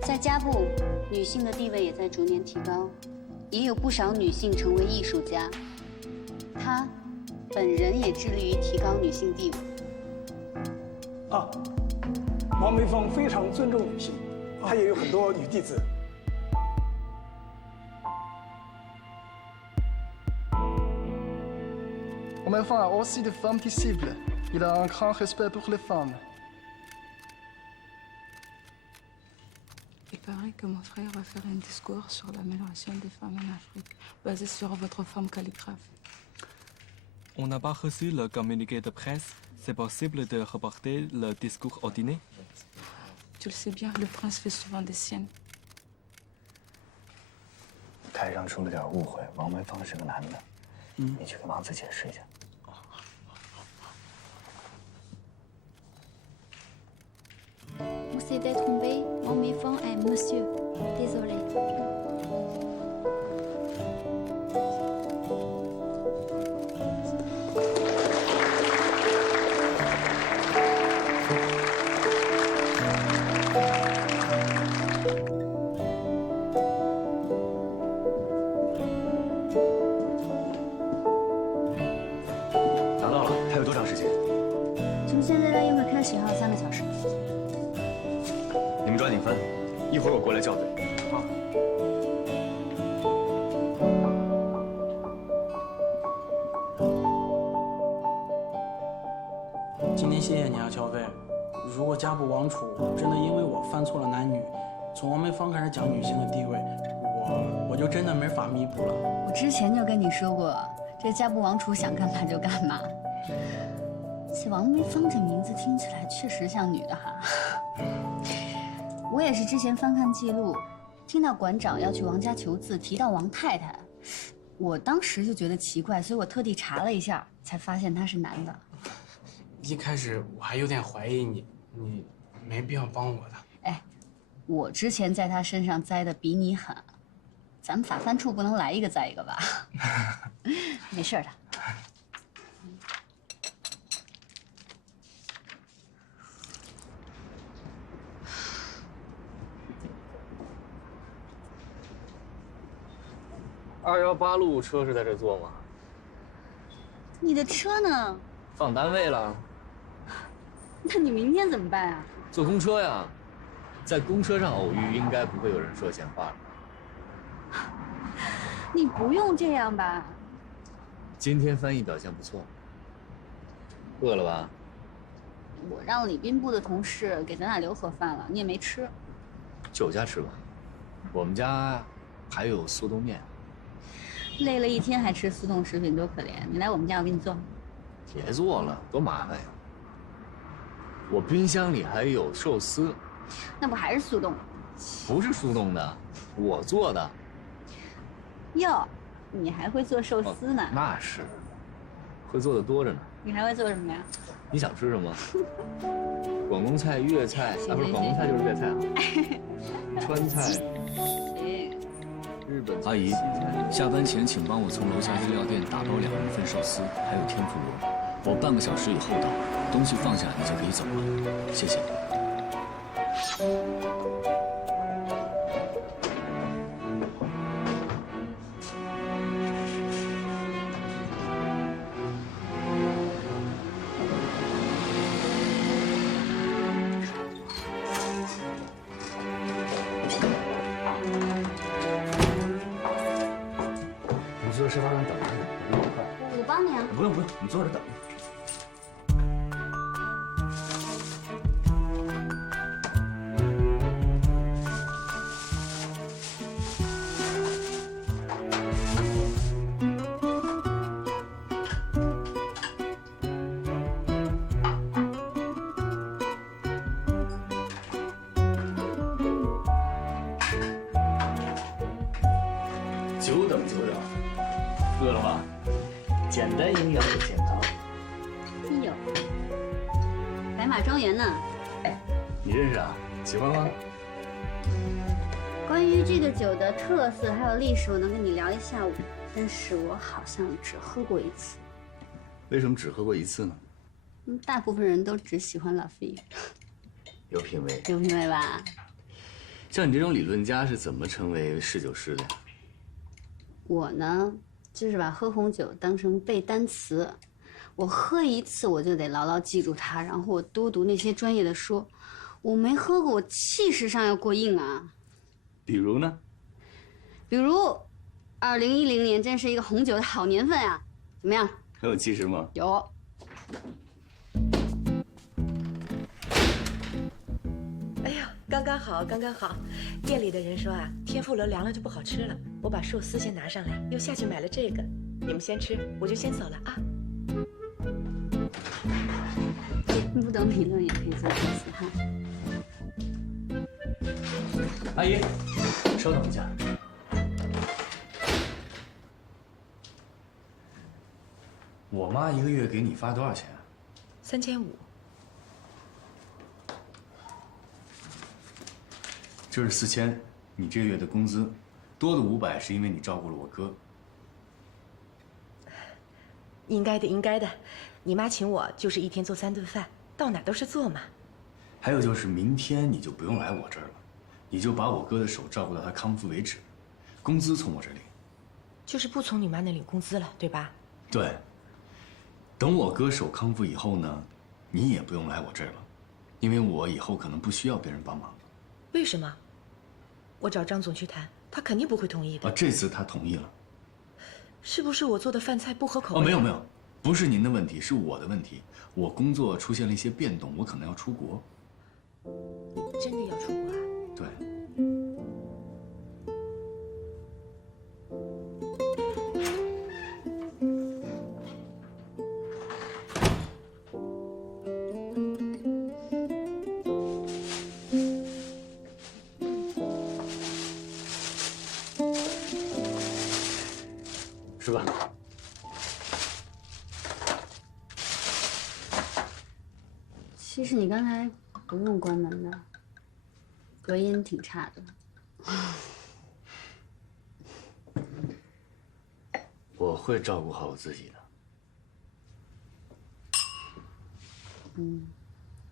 在家部，女性的地位也在逐年提高，也有不少女性成为艺术家。她本人也致力于提高女性地位。啊，王梅芳非常尊重女性，她也有很多女弟子。 Wang Meifang a aussi des femmes disciples. Il a un grand respect pour les femmes. Il paraît que mon frère va faire un discours sur l'amélioration des femmes en Afrique, basé sur votre femme calligraphe. On n'a pas reçu le communiqué de presse. C'est possible de reporter le discours au dîner? Tu le sais bien, le prince fait souvent des siennes. 台上出了点误会，王梅芳是个男的，你去跟王子解释一下。 On s'est détrompé, Wang Meifang est monsieur. Désolé. 拿到了，还有多长时间？从现在到宴会开始还有3个小时。 你们抓紧翻，一会儿我过来校对。好。今天谢谢你啊，乔飞。如果家谱王储真的因为我犯错了男女，从王梅芳开始讲女性的地位，我就真的没法弥补了。我之前就跟你说过，这家部王储想干嘛就干嘛。这王梅芳这名字听起来确实像女的哈。我也是之前翻看记录，听到馆长要去王家求字，提到王太太，我当时就觉得奇怪，所以我特地查了一下，才发现他是男的。一开始我还有点怀疑你，你没必要帮我的。哎，我之前在他身上栽的比你狠，咱们法番处不能来一个栽一个吧？没事的。 218路车是在这坐吗？你的车呢？放单位了。那你明天怎么办啊？坐公车呀，在公车上偶遇，应该不会有人说闲话。你不用这样吧？今天翻译表现不错。饿了吧？我让礼宾部的同事给咱俩留盒饭了，你也没吃。去我家吃吧，我们家还有速冻面。 累了一天还吃速冻食品，多可怜！你来我们家，我给你做。别做了，多麻烦呀！我冰箱里还有寿司。那不还是速冻？不是速冻的，我做的。哟，你还会做寿司呢？那是，会做的多着呢。你还会做什么呀？你想吃什么？广东菜、粤菜啊，不是广东菜就是粤菜啊。川菜。行。日本阿姨，下班前请帮我从楼下日料店打包2人份寿司，还有天妇罗。我半个小时以后到，东西放下你就可以走了。谢谢。你坐沙发上等着你，我跟你一块。我帮你啊。不用不用，你坐着等。久等久等，饿了吗？简单营养又健康。哎呦，白马庄园呢？你认识啊？喜欢吗？关于这个酒的特色还有历史，我能跟你聊一下午，但是我好像只喝过一次。为什么只喝过一次呢？大部分人都只喜欢拉菲。有品位，有品位吧？像你这种理论家是怎么成为侍酒师的呀？我呢，就是把喝红酒当成背单词，我喝一次我就得牢牢记住它，然后我多读那些专业的书。我没喝过，我气势上要过硬啊。比如呢？比如，2010年真是一个红酒的好年份啊！怎么样？很有气势吗？有。哎呀，刚刚好，刚刚好。店里的人说啊，天妇罗凉了就不好吃了。我把寿司先拿上来，又下去买了这个。你们先吃，我就先走了啊。不懂理论也可以做寿司哈。阿姨，稍等一下。我妈一个月给你发多少钱啊？3500。这是4000，你这个月的工资，多的500是因为你照顾了我哥。应该的，应该的。你妈请我就是一天做3顿饭，到哪都是做嘛。还有就是明天你就不用来我这儿了，你就把我哥的手照顾到他康复为止，工资从我这里。就是不从你妈那领工资了，对吧？对。等我哥手康复以后呢，你也不用来我这儿了，因为我以后可能不需要别人帮忙。为什么？我找张总去谈，他肯定不会同意的。这次他同意了。是不是我做的饭菜不合口味？没有没有，不是您的问题，是我的问题。我工作出现了一些变动，我可能要出国。你真的要出国啊？对。是吧？其实你刚才不用关门的，隔音挺差的。我会照顾好我自己的。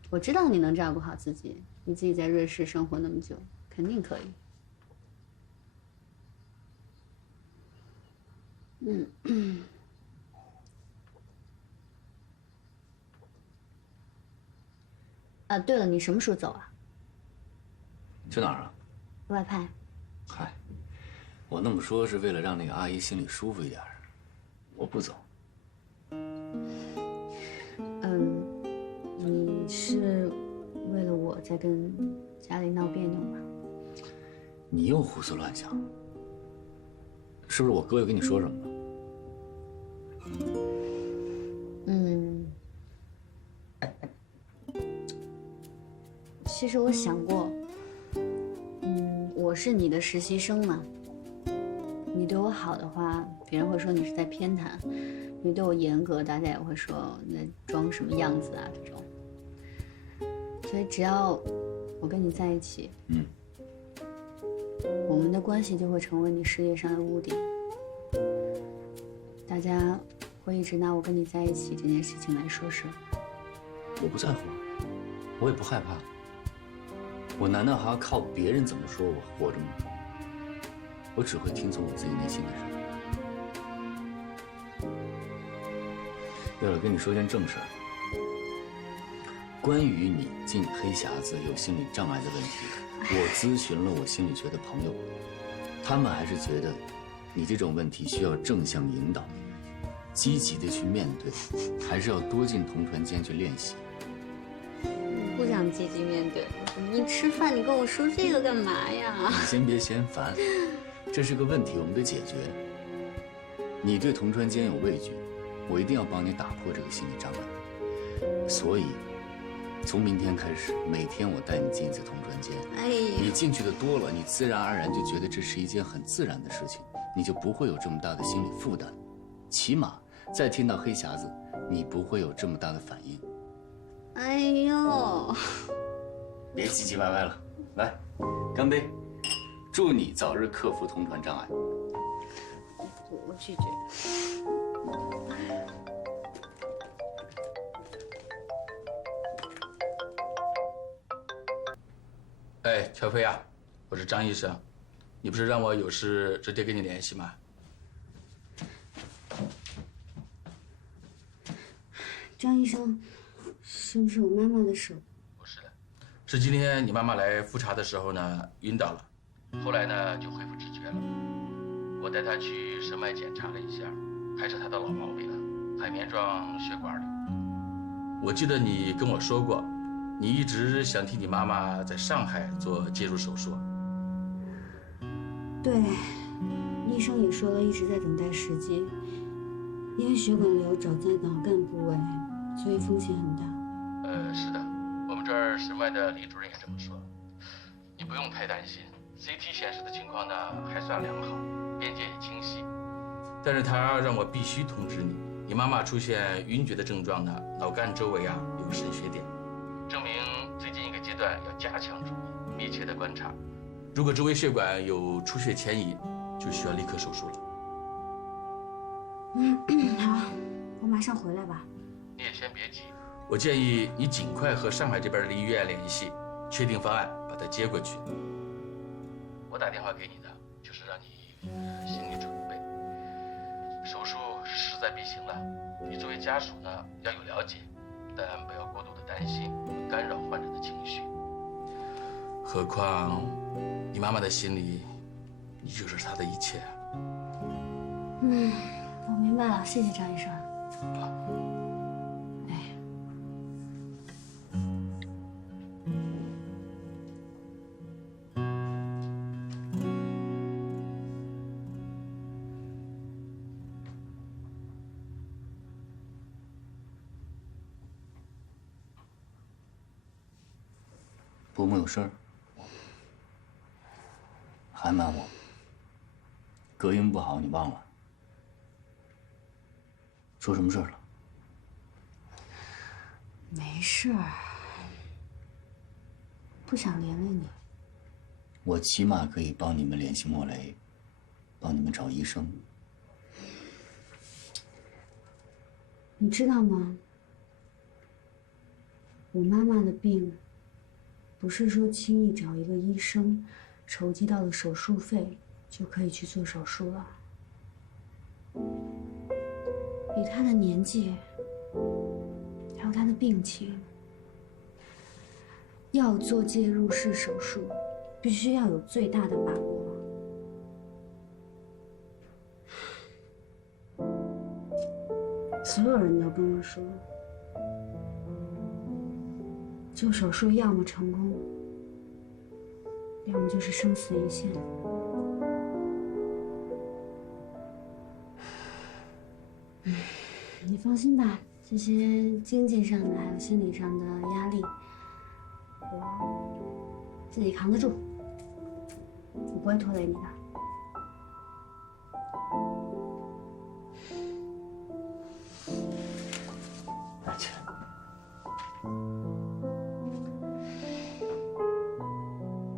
我知道你能照顾好自己，你自己在瑞士生活那么久，肯定可以。啊，对了，你什么时候走啊？去哪儿啊？外派。嗨，我那么说是为了让那个阿姨心里舒服一点。我不走。你是为了我在跟家里闹别扭吗？你又胡思乱想，是不是我哥又跟你说什么了？其实我想过，我是你的实习生嘛，你对我好的话，别别人会说你是在偏袒；你对我严格，大家也会说你在装什么样子啊这种。所以只要我跟你在一起，我们的关系就会成为你事业上的污点。大家会一直拿我跟你在一起这件事情来说事。我不在乎，我也不害怕。我难道还要靠别人怎么说我活着吗？我只会听从我自己内心的声音。对了，跟你说件正事儿。关于你进黑匣子有心理障碍的问题，我咨询了我心理学的朋友，他们还是觉得你这种问题需要正向引导，积极的去面对，还是要多进同传间去练习。我不想积极面对。你吃饭，你跟我说这个干嘛呀？你先别嫌烦，这是个问题，我们得解决。你对同传间有畏惧，我一定要帮你打破这个心理障碍。所以，从明天开始，每天我带你进一次同传间。哎呀，你进去的多了，你自然而然就觉得这是一件很自然的事情，你就不会有这么大的心理负担。起码再听到黑匣子，你不会有这么大的反应。哎呦，别唧唧歪歪了，来，干杯！祝你早日克服同传障碍。我拒绝。哎，乔飞啊，我是张医生，你不是让我有事直接跟你联系吗？张医生，是不是我妈妈的手？不是的，是今天你妈妈来复查的时候呢，晕倒了，后来呢就恢复知觉了。我带她去神脉检查了一下，还是她的老毛病了，海绵状血管瘤。我记得你跟我说过，你一直想替你妈妈在上海做介入手术。对，医生也说了，一直在等待时机。因为血管瘤长在脑干部位，所以风险很大。是的，我们这儿神脉的李主任也这么说。你不用太担心 ，CT 显示的情况呢还算良好，边界也清晰。但是他让我必须通知你，你妈妈出现晕厥的症状呢，脑干周围啊有渗血点，证明最近一个阶段要加强注意，密切的观察。如果周围血管有出血前移，就需要立刻手术了。好，我马上回来吧。你也先别急，我建议你尽快和上海这边的医院联系，确定方案，把他接过去。我打电话给你的，就是让你心理准备，手术是势在必行了。你作为家属呢，要有了解，但不要过度的担心，干扰患者的情绪。何况，你妈妈的心里，你就是她的一切。我明白了，谢谢张医生。伯母有事儿，还瞒我，隔音不好，你忘了？出什么事儿了？没事儿，不想连累你。我起码可以帮你们联系莫雷，帮你们找医生。你知道吗？我妈妈的病，不是说轻易找一个医生，筹集到了手术费就可以去做手术了。以她的年纪，还有她的病情，要做介入式手术，必须要有最大的把握。所有人都跟我说，做手术要么成功，要么就是生死一线。你放心吧，这些经济上的还有心理上的压力，我自己扛得住，我不会拖累你的。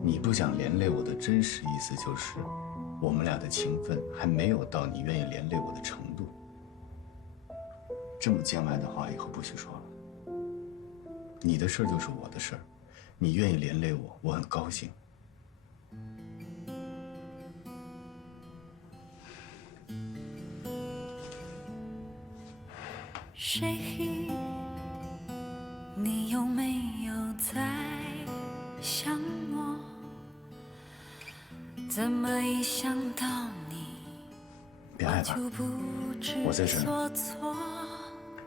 你不想连累我的真实意思就是，我们俩的情分还没有到你愿意连累我的程度。这么见外的话，以后不许说了。你的事儿就是我的事儿，你愿意连累我，我很高兴。谁？你有没有在想我？怎么一想到你，别害怕，我在这儿，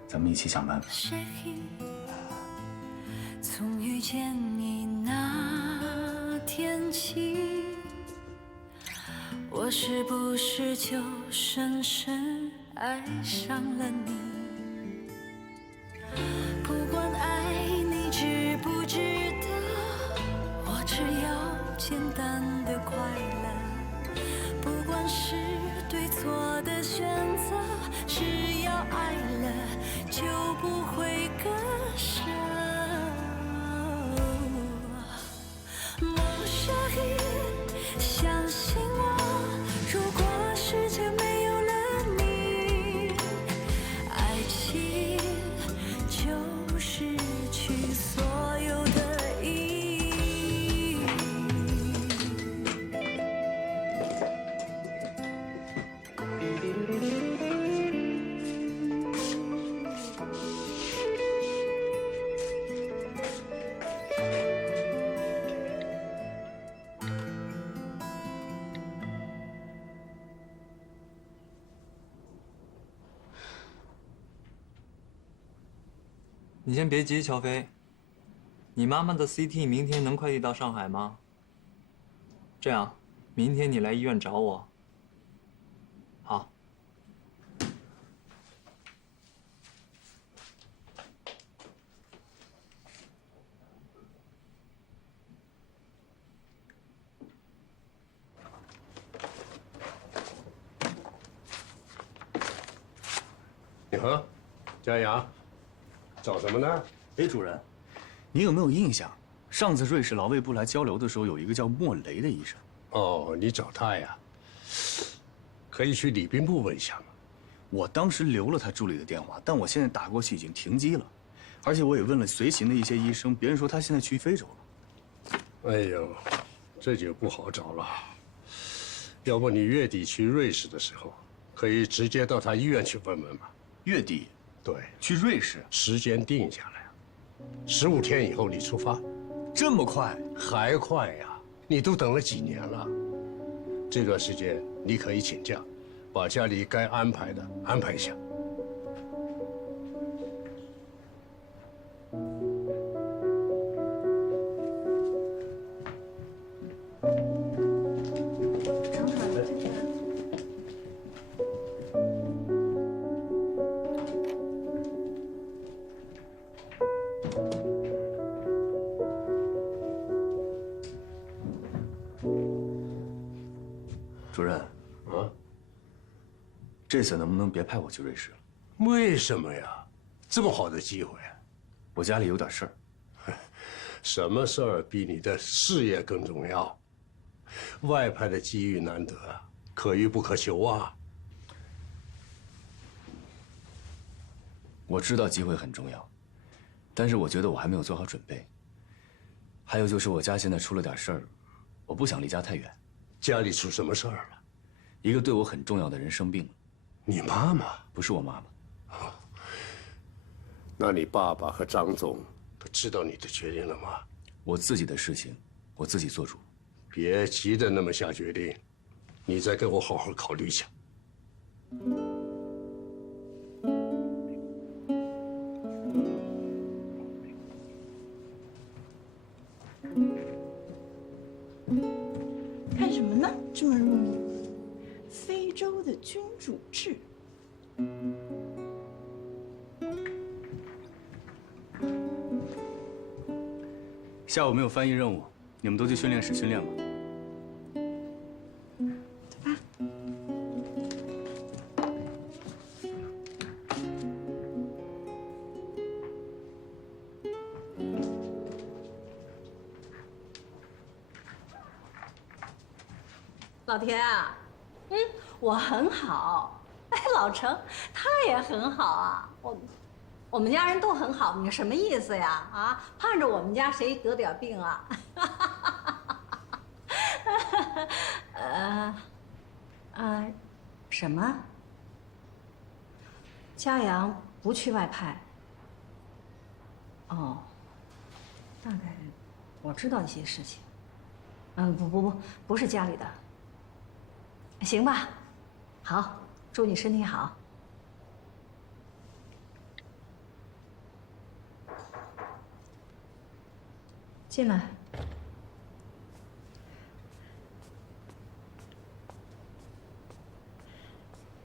咱们一起想办法。谁？从遇见你那天起，我是不是就深深爱上了你？不管爱你值不值得，我只要简单的快乐。不管是对错的选择，只要爱了就不会割舍。梦想相信我，如果世界没有了你，爱情就失去所有的意义。你先别急，乔飞。你妈妈的 CT 明天能快递到上海吗？这样，明天你来医院找我。好。你好，佳阳，找什么呢？哎，主任，你有没有印象？上次瑞士劳卫部来交流的时候，有一个叫莫雷的医生。哦，你找他呀？可以去礼宾部问一下嘛。我当时留了他助理的电话，但我现在打过去已经停机了，而且我也问了随行的一些医生，别人说他现在去非洲了。哎呦，这就不好找了。要不你月底去瑞士的时候，可以直接到他医院去问问嘛。月底？对，去瑞士，时间定下来，15天以后你出发。这么快？还快呀！你都等了几年了。这段时间你可以请假，把家里该安排的安排一下。主任，这次能不能别派我去瑞士了？为什么呀？这么好的机会，我家里有点事儿。什么事儿比你的事业更重要？外派的机遇难得，可遇不可求啊。我知道机会很重要，但是我觉得我还没有做好准备。还有就是我家现在出了点事儿，我不想离家太远。家里出什么事儿了？一个对我很重要的人生病了。你妈妈？不是我妈妈。那你爸爸和张总都知道你的决定了吗？我自己的事情，我自己做主。别急着那么下决定，你再给我好好考虑一下。看什么呢？这么入迷？非洲的君主制。下午没有翻译任务，你们都去训练室训练吧。走吧。老田啊，我很好，哎，老程他也很好啊，我们家人都很好，你什么意思呀？啊，盼着我们家谁得点病啊？什么？嘉阳不去外派？哦，大概我知道一些事情。不是家里的。行吧，好，祝你身体好。进来。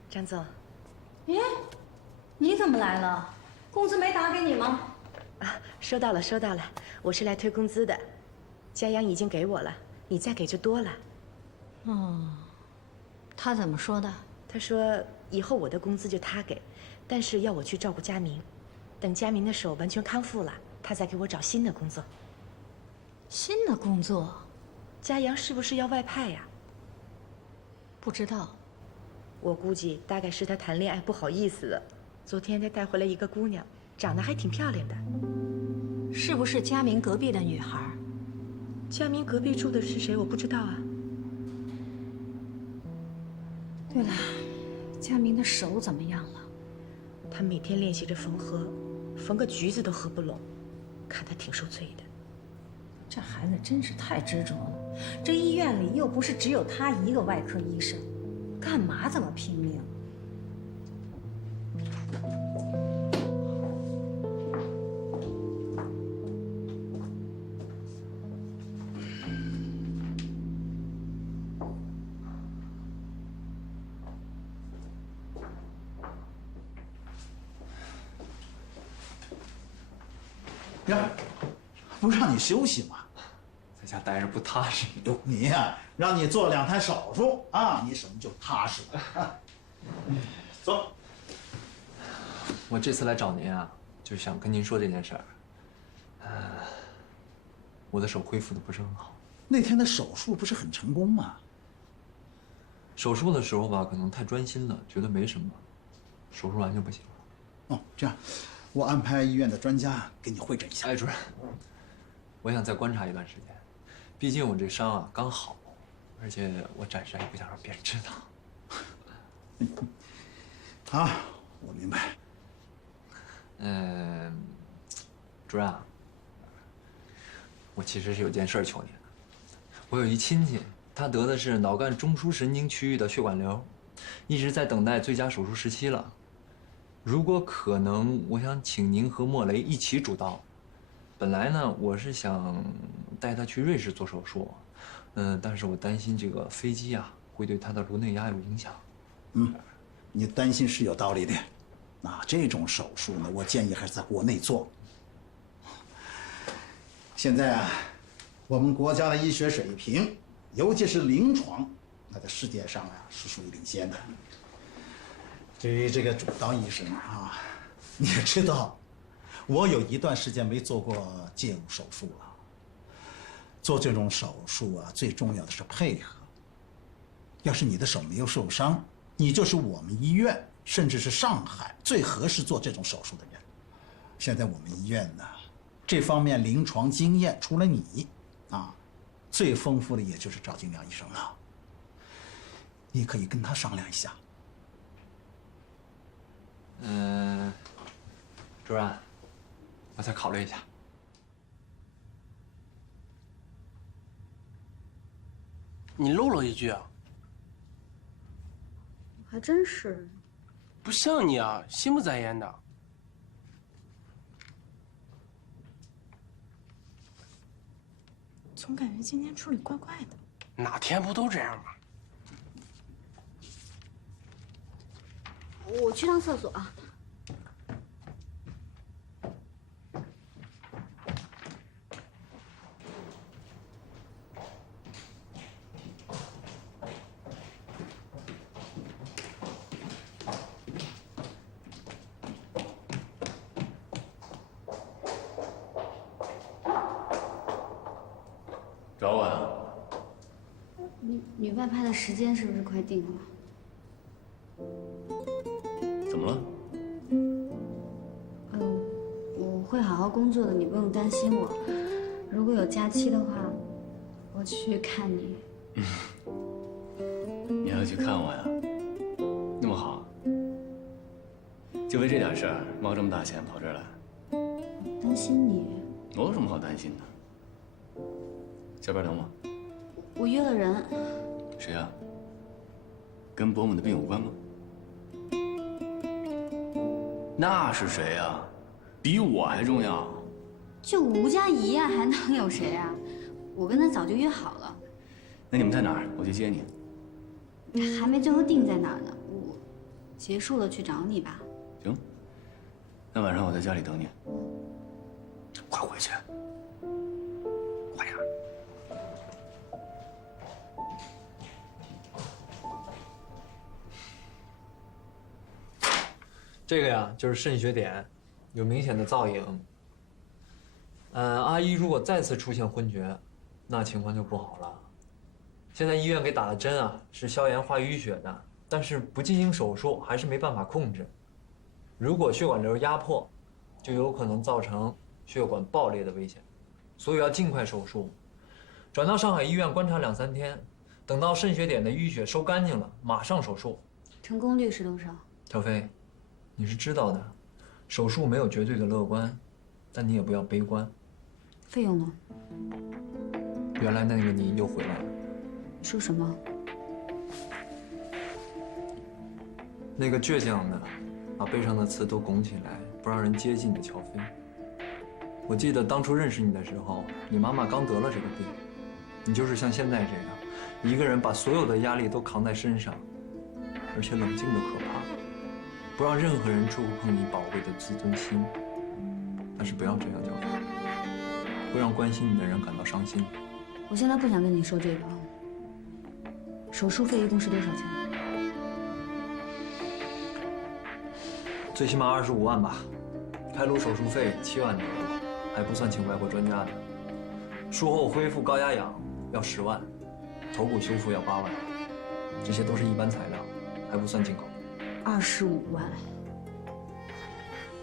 张总，咦，你怎么来了？工资没打给你吗？啊，收到了，收到了。我是来退工资的，嘉阳已经给我了，你再给就多了。哦，他怎么说的？他说以后我的工资就他给，但是要我去照顾佳明，等佳明的手完全康复了，他再给我找新的工作。新的工作？嘉阳是不是要外派呀？不知道。我估计大概是他谈恋爱不好意思了。昨天他带回来一个姑娘，长得还挺漂亮的。是不是佳明隔壁的女孩？佳明隔壁住的是谁？我不知道啊。对了，佳明的手怎么样了？他每天练习着缝合，缝个橘子都合不拢，看他挺受罪的。这孩子真是太执着了。这医院里又不是只有他一个外科医生，干嘛这么拼命？呀，不让你休息吗？在家待着不踏实。哟，你呀，让你做2台手术啊，你什么就踏实了。走。我这次来找您啊，就想跟您说这件事儿。我的手恢复的不是很好。那天的手术不是很成功吗？手术的时候吧，可能太专心了，觉得没什么，手术完就不行了。哦，这样，我安排医院的专家给你会诊一下。哎，主任，我想再观察一段时间，毕竟我这伤啊刚好，而且我暂时还不想让别人知道。啊，我明白。主任啊，我其实是有件事求您的。我有一亲戚，他得的是脑干中枢神经区域的血管瘤，一直在等待最佳手术时期了。如果可能，我想请您和莫雷一起主刀。本来呢，我是想带他去瑞士做手术，但是我担心这个飞机啊会对他的颅内压有影响。你担心是有道理的。那这种手术呢，我建议还是在国内做。现在啊，我们国家的医学水平，尤其是临床，那在世界上啊是属于领先的。至于这个主刀医生啊，你也知道，我有一段时间没做过介入手术了。做这种手术啊，最重要的是配合。要是你的手没有受伤，你就是我们医院，甚至是上海最合适做这种手术的人。现在我们医院呢，这方面临床经验除了你，最丰富的也就是赵金良医生了。你可以跟他商量一下。主任，我再考虑一下。你漏了一句啊！还真是。不像你啊，心不在焉的。总感觉今天处理怪怪的。哪天不都这样吗？我去趟厕所啊。找我呀？女外派的时间是不是快定了？怎么了？我会好好工作的，你不用担心我。如果有假期的话，我去看你。你还要去看我呀？那么好，就为这点事儿冒这么大险跑这儿来？担心你。我有什么好担心的？下班等我。我约了人。谁呀？跟伯母的病有关吗？那是谁呀？比我还重要。就吴佳怡呀，还能有谁呀？我跟他早就约好了。那你们在哪儿？我去接你。还没最后定在哪儿呢，我结束了去找你吧。行。那晚上我在家里等你。快回去。快点。这个呀，就是肾血点，有明显的造影。阿姨如果再次出现昏厥，那情况就不好了。现在医院给打的针啊，是消炎化淤血的，但是不进行手术还是没办法控制。如果血管瘤压迫，就有可能造成血管爆裂的危险，所以要尽快手术，转到上海医院观察2、3天，等到肾血点的淤血收干净了，马上手术。成功率是多少？小飞，你是知道的，手术没有绝对的乐观，但你也不要悲观。费用呢？原来那个你又回来了。说什么？那个倔强的，把背上的刺都拱起来，不让人接近的乔飞。我记得当初认识你的时候，你妈妈刚得了这个病，你就是像现在这样，一个人把所有的压力都扛在身上，而且冷静的可怕，不让任何人触碰你宝贵的自尊心。但是不要这样，乔飞，会让关心你的人感到伤心。我现在不想跟你说这个。手术费一共是多少钱？最起码25万吧，开颅手术费7万多，还不算请外国专家的。术后恢复高压氧要10万，头骨修复要8万，这些都是一般材料，还不算进口。25万。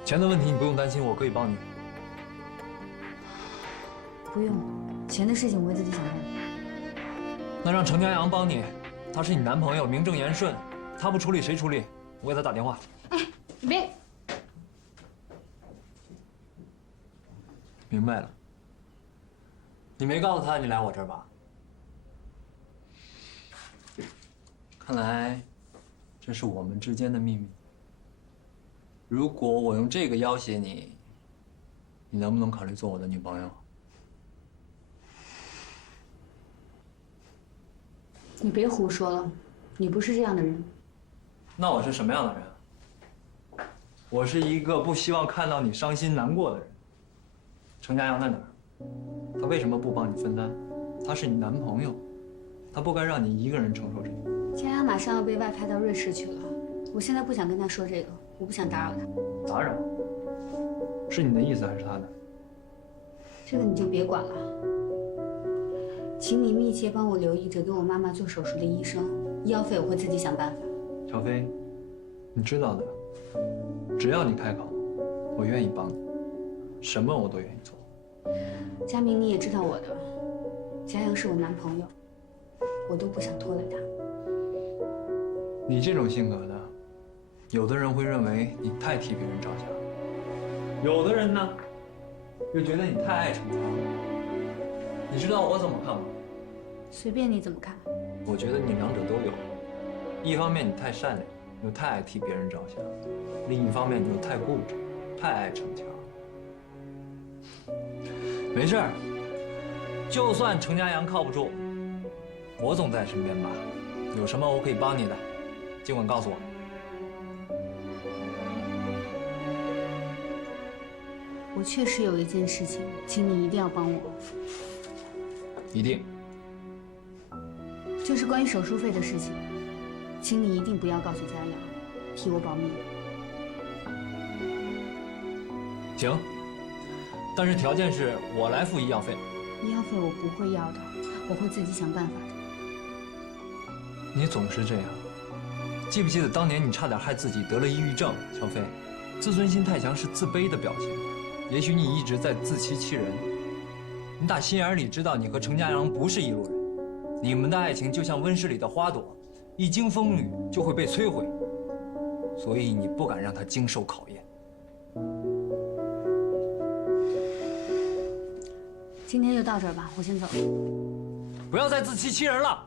钱的问题你不用担心，我可以帮你。不用，钱的事情我会自己想办法。那让程家阳帮你，他是你男朋友，名正言顺，他不处理谁处理？我给他打电话。哎，你别。明白了。你没告诉他你来我这儿吧？看来，这是我们之间的秘密。如果我用这个要挟你，你能不能考虑做我的女朋友？你别胡说了，你不是这样的人。那我是什么样的人？我是一个不希望看到你伤心难过的人。程家阳在哪儿？他为什么不帮你分担？他是你男朋友，他不该让你一个人承受这个。佳阳马上要被外派到瑞士去了，我现在不想跟他说这个，我不想打扰他。打扰？是你的意思还是他的？这个你就别管了。请你密切帮我留意着给我妈妈做手术的医生，医药费我会自己想办法。乔飞，你知道的，只要你开口，我愿意帮你，什么我都愿意做。佳明，你也知道我的，佳阳是我男朋友，我都不想拖累他。你这种性格的，有的人会认为你太替别人着想，有的人呢，又觉得你太爱逞强。你知道我怎么看吗？随便你怎么看。我觉得你两者都有，一方面你太善良，又太爱替别人着想；另一方面你又太固执，太爱逞强。没事儿，就算程家阳靠不住，我总在身边吧。有什么我可以帮你的，尽管告诉我。我确实有一件事情，请你一定要帮我。一定。就是关于手术费的事情，请你一定不要告诉佳阳，替我保密。行，但是条件是我来付医药费。医药费我不会要的，我会自己想办法的。你总是这样。记不记得当年你差点害自己得了抑郁症？乔飞，自尊心太强是自卑的表现。也许你一直在自欺欺人。你打心眼里知道你和程家阳不是一路人，你们的爱情就像温室里的花朵，一经风雨就会被摧毁。所以你不敢让他经受考验。今天就到这儿吧，我先走。不要再自欺欺人了。